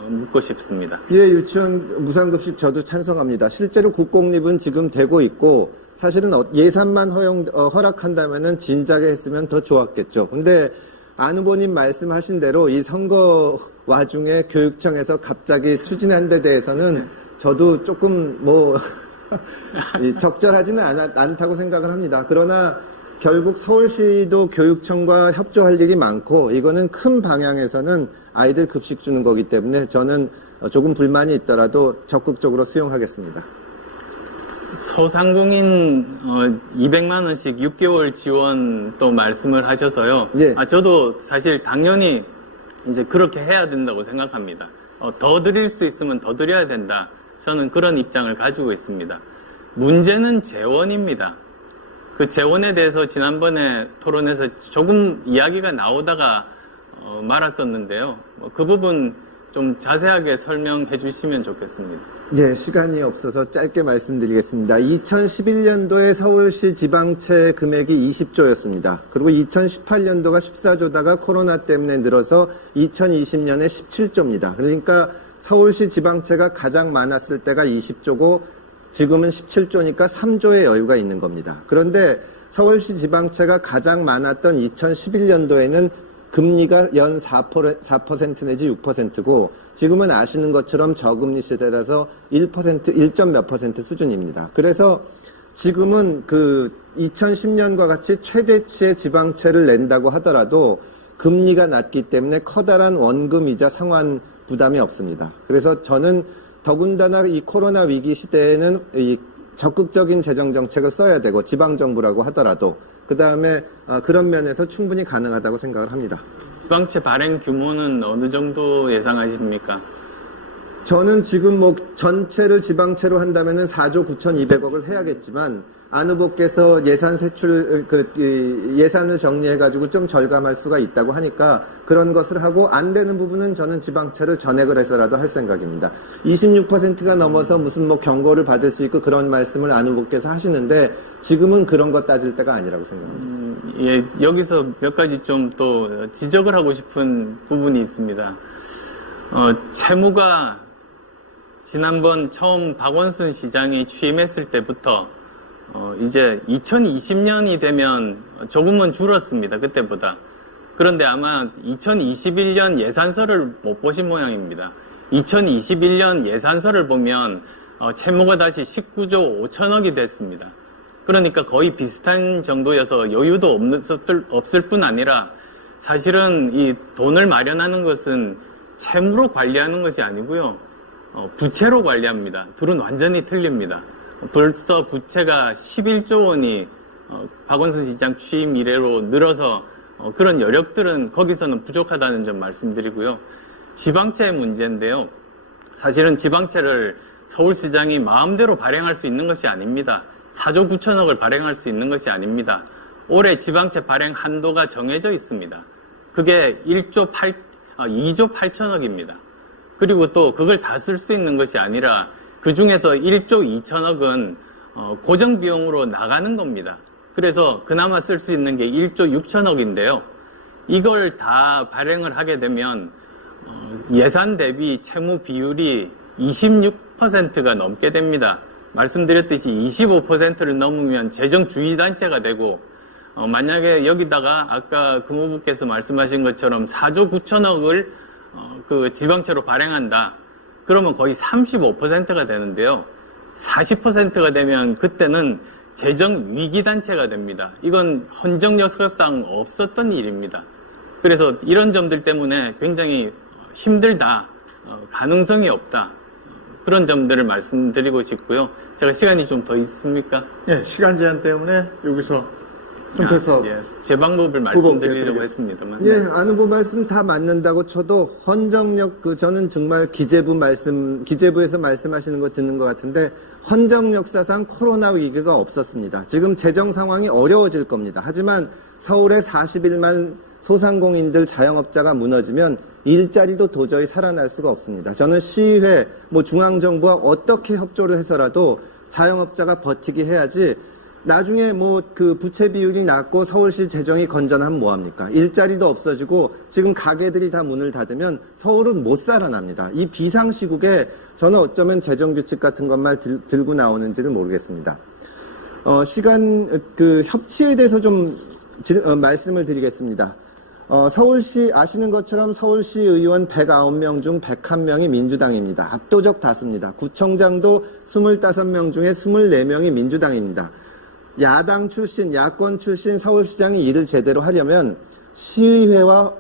묻고 싶습니다. 예, 유치원 무상급식 저도 찬성합니다. 실제로 국공립은 지금 되고 있고 사실은 예산만 허락한다면은 진작에 했으면 더 좋았겠죠. 근데 안 후보님 말씀하신 대로 이 선거 와중에 교육청에서 갑자기 추진한 데 대해서는 저도 조금 적절하지는 않다고 생각을 합니다. 그러나 결국 서울시도 교육청과 협조할 일이 많고 이거는 큰 방향에서는 아이들 급식 주는 거기 때문에 저는 조금 불만이 있더라도 적극적으로 수용하겠습니다. 소상공인 200만 원씩 6개월 지원 또 말씀을 하셔서요. 예. 저도 사실 당연히 이제 그렇게 해야 된다고 생각합니다. 더 드릴 수 있으면 더 드려야 된다. 저는 그런 입장을 가지고 있습니다. 문제는 재원입니다. 그 재원에 대해서 지난번에 토론에서 조금 이야기가 나오다가 말았었는데요. 그 부분 좀 자세하게 설명해 주시면 좋겠습니다. 예, 시간이 없어서 짧게 말씀드리겠습니다. 2011년도에 서울시 지방채 금액이 20조였습니다. 그리고 2018년도가 14조다가 코로나 때문에 늘어서 2020년에 17조입니다. 그러니까 서울시 지방채가 가장 많았을 때가 20조고 지금은 17조니까 3조의 여유가 있는 겁니다. 그런데 서울시 지방채가 가장 많았던 2011년도에는 금리가 연 4% 내지 6%고 지금은 아시는 것처럼 저금리 시대라서 1점 몇 퍼센트 수준입니다. 그래서 지금은 그 2010년과 같이 최대치의 지방채를 낸다고 하더라도 금리가 낮기 때문에 커다란 원금이자 상환 부담이 없습니다. 그래서 저는 더군다나 이 코로나 위기 시대에는 이 적극적인 재정 정책을 써야 되고 지방정부라고 하더라도 그 다음에 그런 면에서 충분히 가능하다고 생각을 합니다. 지방채 발행 규모는 어느 정도 예상하십니까? 저는 지금 전체를 지방채로 한다면은 4조 9,200억을 해야겠지만 안 후보께서 예산을 정리해가지고 좀 절감할 수가 있다고 하니까 그런 것을 하고 안 되는 부분은 저는 지방채를 전액을 해서라도 할 생각입니다. 26%가 넘어서 무슨 경고를 받을 수 있고 그런 말씀을 안 후보께서 하시는데 지금은 그런 거 따질 때가 아니라고 생각합니다. 예, 여기서 몇 가지 좀 또 지적을 하고 싶은 부분이 있습니다. 채무가 지난번 처음 박원순 시장이 취임했을 때부터 이제 2020년이 되면 조금은 줄었습니다. 그때보다. 그런데 아마 2021년 예산서를 못 보신 모양입니다. 2021년 예산서를 보면 채무가 다시 19조 5천억이 됐습니다. 그러니까 거의 비슷한 정도여서 여유도 없을 뿐 아니라 사실은 이 돈을 마련하는 것은 채무로 관리하는 것이 아니고요. 부채로 관리합니다. 둘은 완전히 틀립니다. 벌써 부채가 11조 원이 박원순 시장 취임 이래로 늘어서 그런 여력들은 거기서는 부족하다는 점 말씀드리고요. 지방채 문제인데요. 사실은 지방채를 서울시장이 마음대로 발행할 수 있는 것이 아닙니다. 4조 9천억을 발행할 수 있는 것이 아닙니다. 올해 지방채 발행 한도가 정해져 있습니다. 그게 2조 8천억입니다. 그리고 또 그걸 다 쓸 수 있는 것이 아니라 그 중에서 1조 2천억은 고정비용으로 나가는 겁니다. 그래서 그나마 쓸 수 있는 게 1조 6천억인데요. 이걸 다 발행을 하게 되면 예산 대비 채무 비율이 26%가 넘게 됩니다. 말씀드렸듯이 25%를 넘으면 재정주의단체가 되고 만약에 여기다가 아까 금호부께서 말씀하신 것처럼 4조 9천억을 그 지방채로 발행한다. 그러면 거의 35%가 되는데요. 40%가 되면 그때는 재정위기단체가 됩니다. 이건 헌정 역사상 없었던 일입니다. 그래서 이런 점들 때문에 굉장히 힘들다. 가능성이 없다. 그런 점들을 말씀드리고 싶고요. 제가 시간이 좀 더 있습니까? 예, 시간 제한 때문에 여기서 끊겨서 제 방법을 말씀드리려고 했습니다만. 예, 안 후보 말씀 다 맞는다고 쳐도 헌정력 저는 정말 기재부에서 말씀하시는 거 듣는 것 같은데 헌정 역사상 코로나 위기가 없었습니다. 지금 재정 상황이 어려워질 겁니다. 하지만 서울의 41만 소상공인들 자영업자가 무너지면 일자리도 도저히 살아날 수가 없습니다. 저는 시의회, 중앙정부와 어떻게 협조를 해서라도 자영업자가 버티게 해야지 나중에 부채 비율이 낮고 서울시 재정이 건전하면 뭐합니까? 일자리도 없어지고 지금 가게들이 다 문을 닫으면 서울은 못 살아납니다. 이 비상시국에 저는 어쩌면 재정규칙 같은 것만 들고 나오는지를 모르겠습니다. 협치에 대해서 좀 말씀을 드리겠습니다. 서울시 아시는 것처럼 서울시 의원 109명 중 101명이 민주당입니다. 압도적 다수입니다. 구청장도 25명 중에 24명이 민주당입니다. 야당 출신, 야권 출신 서울시장이 일을 제대로 하려면 시의회와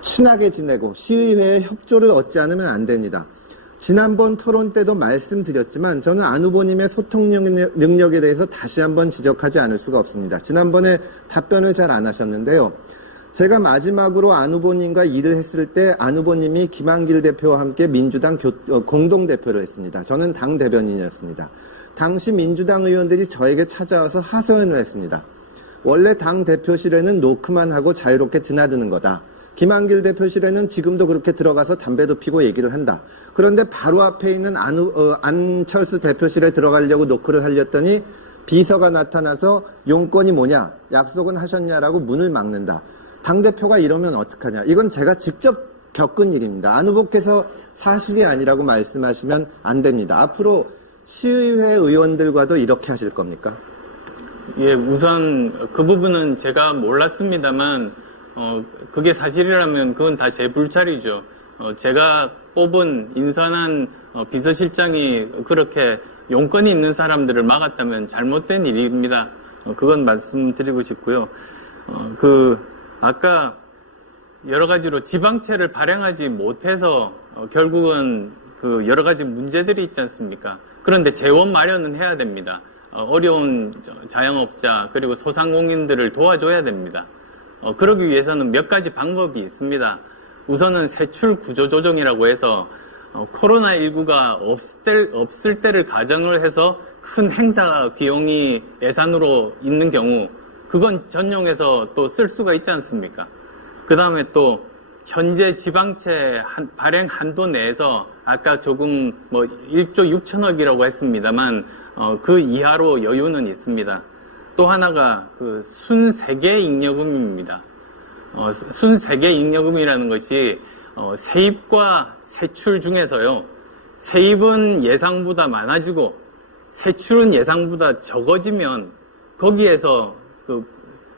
친하게 지내고 시의회의 협조를 얻지 않으면 안 됩니다. 지난번 토론 때도 말씀드렸지만 저는 안 후보님의 소통 능력에 대해서 다시 한번 지적하지 않을 수가 없습니다. 지난번에 답변을 잘 안 하셨는데요. 제가 마지막으로 안 후보님과 일을 했을 때 안 후보님이 김한길 대표와 함께 민주당 공동대표를 했습니다. 저는 당 대변인이었습니다. 당시 민주당 의원들이 저에게 찾아와서 하소연을 했습니다. 원래 당 대표실에는 노크만 하고 자유롭게 드나드는 거다. 김한길 대표실에는 지금도 그렇게 들어가서 담배도 피고 얘기를 한다. 그런데 바로 앞에 있는 안철수 대표실에 들어가려고 노크를 하렸더니 비서가 나타나서 용건이 뭐냐, 약속은 하셨냐라고 문을 막는다. 당대표가 이러면 어떡하냐. 이건 제가 직접 겪은 일입니다. 안 후보께서 사실이 아니라고 말씀하시면 안 됩니다. 앞으로 시의회 의원들과도 이렇게 하실 겁니까? 예, 우선 그 부분은 제가 몰랐습니다만 그게 사실이라면 그건 다 제 불찰이죠. 제가 뽑은 인선한 비서실장이 그렇게 용건이 있는 사람들을 막았다면 잘못된 일입니다. 그건 말씀드리고 싶고요. 아까 여러 가지로 지방채를 발행하지 못해서 결국은 여러 가지 문제들이 있지 않습니까? 그런데 재원 마련은 해야 됩니다. 어려운 자영업자 그리고 소상공인들을 도와줘야 됩니다. 그러기 위해서는 몇 가지 방법이 있습니다. 우선은 세출 구조 조정이라고 해서 코로나19가 없을 때를 가정을 해서 큰 행사 비용이 예산으로 있는 경우 그건 전용해서 또 쓸 수가 있지 않습니까? 그 다음에 또 현재 지방채 발행 한도 내에서 아까 조금 1조 6천억이라고 했습니다만 그 이하로 여유는 있습니다. 또 하나가 순세계 잉여금입니다. 순세계 잉여금이라는 것이 세입과 세출 중에서요. 세입은 예상보다 많아지고 세출은 예상보다 적어지면 거기에서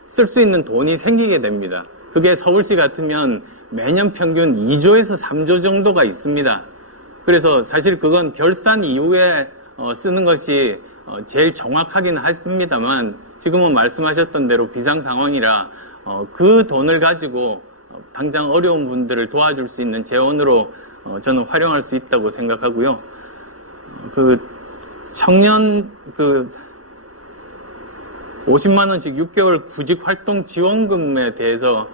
쓸 수 있는 돈이 생기게 됩니다. 그게 서울시 같으면 매년 평균 2조에서 3조 정도가 있습니다. 그래서 사실 그건 결산 이후에 쓰는 것이 제일 정확하긴 합니다만 지금은 말씀하셨던 대로 비상 상황이라 그 돈을 가지고 당장 어려운 분들을 도와줄 수 있는 재원으로 저는 활용할 수 있다고 생각하고요. 청년 50만 원씩 6개월 구직 활동 지원금에 대해서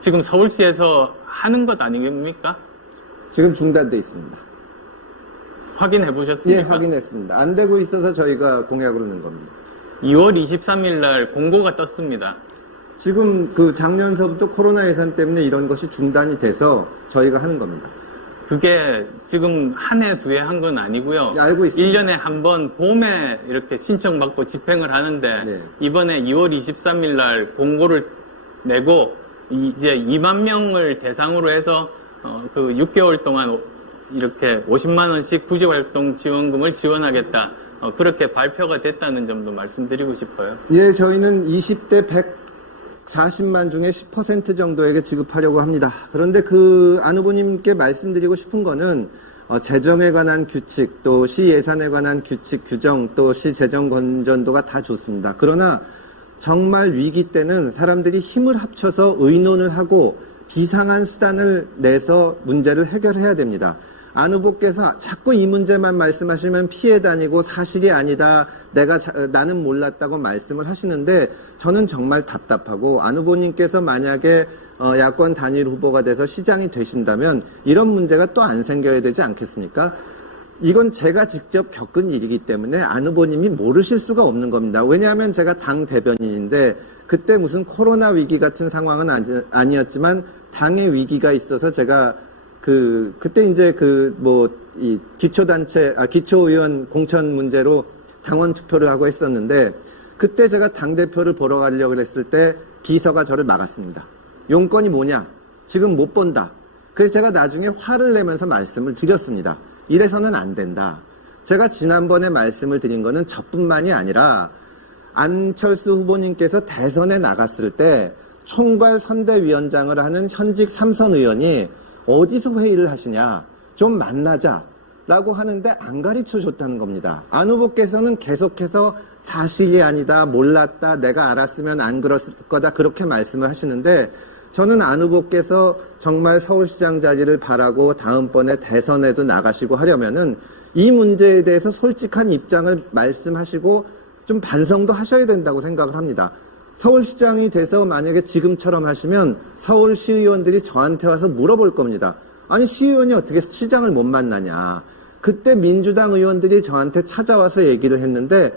지금 서울시에서 하는 것 아니겠습니까? 지금 중단돼 있습니다. 확인해 보셨습니까? 예, 확인했습니다. 안 되고 있어서 저희가 공약으로 낸 겁니다. 2월 23일 날 공고가 떴습니다. 지금 작년서부터 코로나 예산 때문에 이런 것이 중단이 돼서 저희가 하는 겁니다. 그게 지금 한 해, 두 해 한 건 아니고요. 알고 있습니다. 1년에 한 번 봄에 이렇게 신청받고 집행을 하는데 네. 이번에 2월 23일 날 공고를 내고 이제 2만 명을 대상으로 해서 6개월 동안 이렇게 50만 원씩 구직활동 지원금을 지원하겠다. 그렇게 발표가 됐다는 점도 말씀드리고 싶어요. 예, 저희는 20대 140만 중에 10% 정도에게 지급하려고 합니다. 그런데 안 후보님께 말씀드리고 싶은 거는 재정에 관한 규칙, 또 시 예산에 관한 규칙, 규정, 또 시 재정 건전도가 다 좋습니다. 그러나 정말 위기 때는 사람들이 힘을 합쳐서 의논을 하고 비상한 수단을 내서 문제를 해결해야 됩니다. 안 후보께서 자꾸 이 문제만 말씀하시면 피해 다니고 사실이 아니다. 나는 몰랐다고 말씀을 하시는데 저는 정말 답답하고 안 후보님께서 만약에 야권 단일 후보가 돼서 시장이 되신다면 이런 문제가 또 안 생겨야 되지 않겠습니까? 이건 제가 직접 겪은 일이기 때문에 안 후보님이 모르실 수가 없는 겁니다. 왜냐하면 제가 당 대변인인데 그때 무슨 코로나 위기 같은 상황은 아니었지만 당의 위기가 있어서 제가 그때 이제 이 기초의원 공천 문제로 당원 투표를 하고 했었는데 그때 제가 당대표를 보러 가려고 했을 때 비서가 저를 막았습니다. 용건이 뭐냐? 지금 못 본다. 그래서 제가 나중에 화를 내면서 말씀을 드렸습니다. 이래서는 안 된다. 제가 지난번에 말씀을 드린 거는 저뿐만이 아니라 안철수 후보님께서 대선에 나갔을 때 총괄 선대위원장을 하는 현직 3선 의원이 어디서 회의를 하시냐? 좀 만나자라고 하는데 안 가르쳐 줬다는 겁니다. 안 후보께서는 계속해서 사실이 아니다, 몰랐다, 내가 알았으면 안 그랬을 거다 그렇게 말씀을 하시는데 저는 안 후보께서 정말 서울시장 자리를 바라고 다음번에 대선에도 나가시고 하려면은 이 문제에 대해서 솔직한 입장을 말씀하시고 좀 반성도 하셔야 된다고 생각을 합니다. 서울시장이 돼서 만약에 지금처럼 하시면 서울시의원들이 저한테 와서 물어볼 겁니다. 아니 시의원이 어떻게 시장을 못 만나냐. 그때 민주당 의원들이 저한테 찾아와서 얘기를 했는데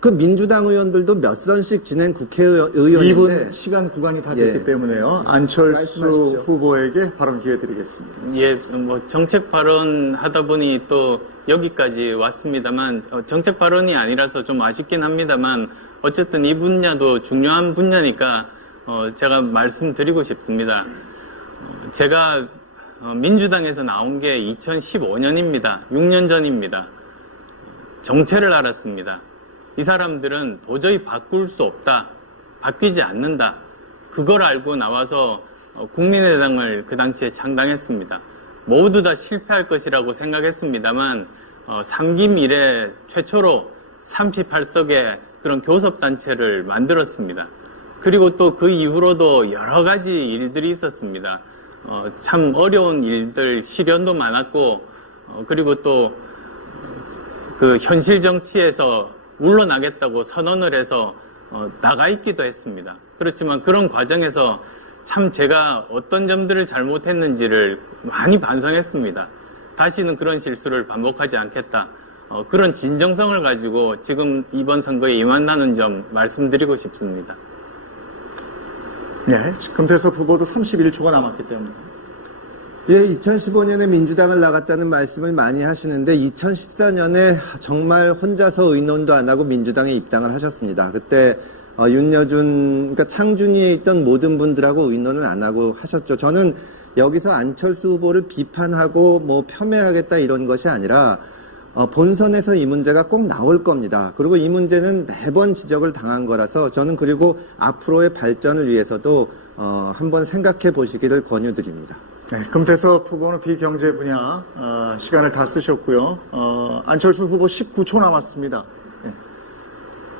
그 민주당 의원들도 몇 선씩 지낸 국회의원인데 2분 시간 구간이 다 됐기 예. 때문에요. 안철수 말씀하십시오. 후보에게 발언 기회 드리겠습니다. 예, 정책 발언 하다 보니 또 여기까지 왔습니다만 정책 발언이 아니라서 좀 아쉽긴 합니다만 어쨌든 이 분야도 중요한 분야니까 제가 말씀드리고 싶습니다. 제가 민주당에서 나온 게 2015년입니다. 6년 전입니다. 정체를 알았습니다. 이 사람들은 도저히 바꿀 수 없다. 바뀌지 않는다. 그걸 알고 나와서 국민의당을 그 당시에 창당했습니다. 모두 다 실패할 것이라고 생각했습니다만 3기 이래 최초로 38석의 그런 교섭단체를 만들었습니다. 그리고 또 그 이후로도 여러 가지 일들이 있었습니다. 참 어려운 일들, 시련도 많았고 그리고 또 그 현실 정치에서 물러나겠다고 선언을 해서 나가 있기도 했습니다. 그렇지만 그런 과정에서 참 제가 어떤 점들을 잘못했는지를 많이 반성했습니다. 다시는 그런 실수를 반복하지 않겠다. 그런 진정성을 가지고 지금 이번 선거에 임한다는 점 말씀드리고 싶습니다. 네, 금태섭 후보도 31초가 남았기 때문에. 예, 2015년에 민주당을 나갔다는 말씀을 많이 하시는데 2014년에 정말 혼자서 의논도 안 하고 민주당에 입당을 하셨습니다. 그때 윤여준, 그러니까 창준이에 있던 모든 분들하고 의논을 안 하고 하셨죠. 저는 여기서 안철수 후보를 비판하고 뭐 폄훼하겠다 이런 것이 아니라 본선에서 이 문제가 꼭 나올 겁니다. 그리고 이 문제는 매번 지적을 당한 거라서 저는 그리고 앞으로의 발전을 위해서도 한번 생각해 보시기를 권유드립니다. 네, 금태섭 후보는 비경제 분야 시간을 다 쓰셨고요. 안철수 후보 19초 남았습니다. 네.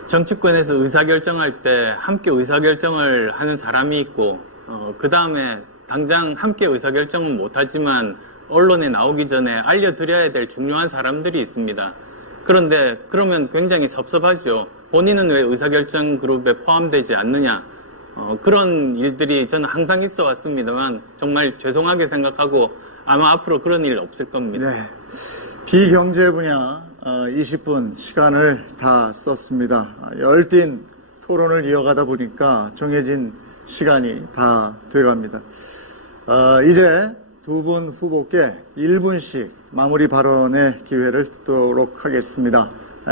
정치권에서 의사결정할 때 함께 의사결정을 하는 사람이 있고 그 다음에 당장 함께 의사결정은 못하지만 언론에 나오기 전에 알려드려야 될 중요한 사람들이 있습니다. 그런데 그러면 굉장히 섭섭하죠. 본인은 왜 의사결정 그룹에 포함되지 않느냐. 그런 일들이 저는 항상 있어 왔습니다만 정말 죄송하게 생각하고 아마 앞으로 그런 일 없을 겁니다. 네. 비경제 분야 20분 시간을 다 썼습니다. 열띤 토론을 이어가다 보니까 정해진 시간이 다 돼갑니다. 이제 두 분 후보께 1분씩 마무리 발언의 기회를 듣도록 하겠습니다.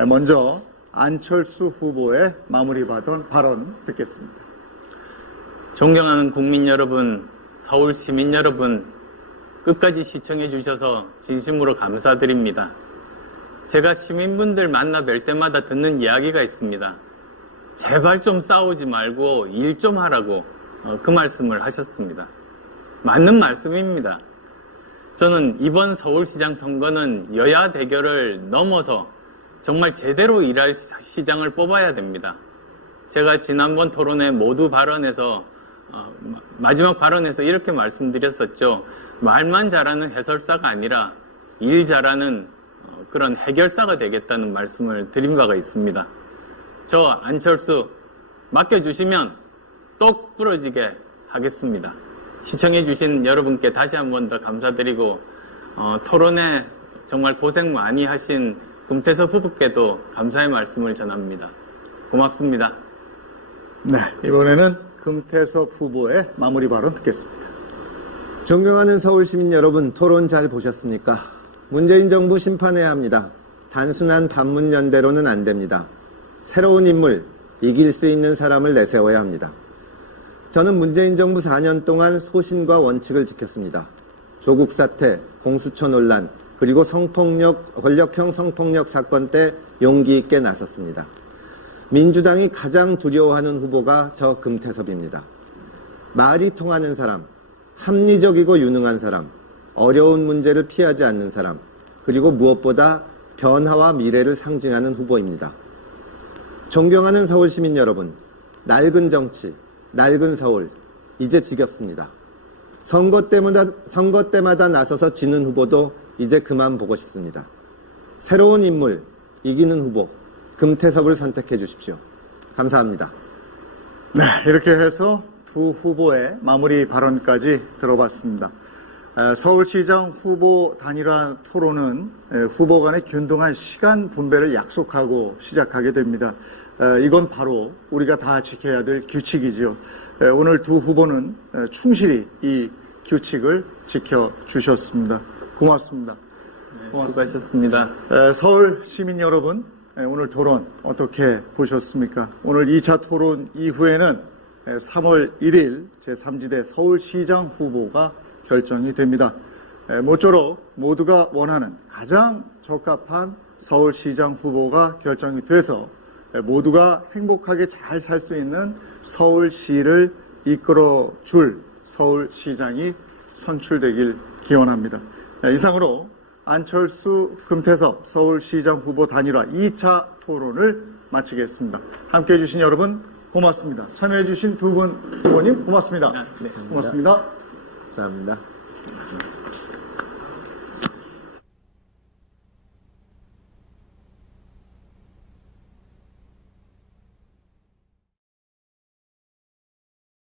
먼저 안철수 후보의 마무리 발언 듣겠습니다. 존경하는 국민 여러분, 서울 시민 여러분, 끝까지 시청해 주셔서 진심으로 감사드립니다. 제가 시민분들 만나 뵐 때마다 듣는 이야기가 있습니다. 제발 좀 싸우지 말고 일 좀 하라고 그 말씀을 하셨습니다. 맞는 말씀입니다. 저는 이번 서울시장 선거는 여야 대결을 넘어서 정말 제대로 일할 시장을 뽑아야 됩니다. 제가 지난번 토론회 모두 발언에서 마지막 발언에서 이렇게 말씀드렸었죠. 말만 잘하는 해설사가 아니라 일 잘하는 그런 해결사가 되겠다는 말씀을 드린 바가 있습니다. 저 안철수 맡겨주시면 똑 부러지게 하겠습니다. 시청해주신 여러분께 다시 한 번 더 감사드리고 토론회 정말 고생 많이 하신 금태섭 후보께도 감사의 말씀을 전합니다. 고맙습니다. 네, 이번에는 금태섭 후보의 마무리 발언 듣겠습니다. 존경하는 서울시민 여러분, 토론 잘 보셨습니까? 문재인 정부 심판해야 합니다. 단순한 반문연대로는 안 됩니다. 새로운 인물, 이길 수 있는 사람을 내세워야 합니다. 저는 문재인 정부 4년 동안 소신과 원칙을 지켰습니다. 조국 사태, 공수처 논란, 그리고 권력형 성폭력 사건 때 용기 있게 나섰습니다. 민주당이 가장 두려워하는 후보가 저 금태섭입니다. 말이 통하는 사람, 합리적이고 유능한 사람, 어려운 문제를 피하지 않는 사람, 그리고 무엇보다 변화와 미래를 상징하는 후보입니다. 존경하는 서울시민 여러분, 낡은 정치, 낡은 서울, 이제 지겹습니다. 선거 때마다 나서서 지는 후보도 이제 그만 보고 싶습니다. 새로운 인물, 이기는 후보, 금태섭을 선택해 주십시오. 감사합니다. 네, 이렇게 해서 두 후보의 마무리 발언까지 들어봤습니다. 서울시장 후보 단일화 토론은 후보 간의 균등한 시간 분배를 약속하고 시작하게 됩니다. 이건 바로 우리가 다 지켜야 될 규칙이죠. 오늘 두 후보는 충실히 이 규칙을 지켜주셨습니다. 고맙습니다. 네, 수고하셨습니다. 서울 시민 여러분, 오늘 토론 어떻게 보셨습니까? 오늘 2차 토론 이후에는 3월 1일 제3지대 서울시장 후보가 결정이 됩니다. 모쪼록 모두가 원하는 가장 적합한 서울시장 후보가 결정이 돼서 모두가 행복하게 잘 살 수 있는 서울시를 이끌어줄 서울시장이 선출되길 기원합니다. 이상으로 안철수, 금태섭 서울시장 후보 단일화 2차 토론을 마치겠습니다. 함께해 주신 여러분 고맙습니다. 참여해 주신 두 분 후보님 고맙습니다. 네. 고맙습니다. 감사합니다.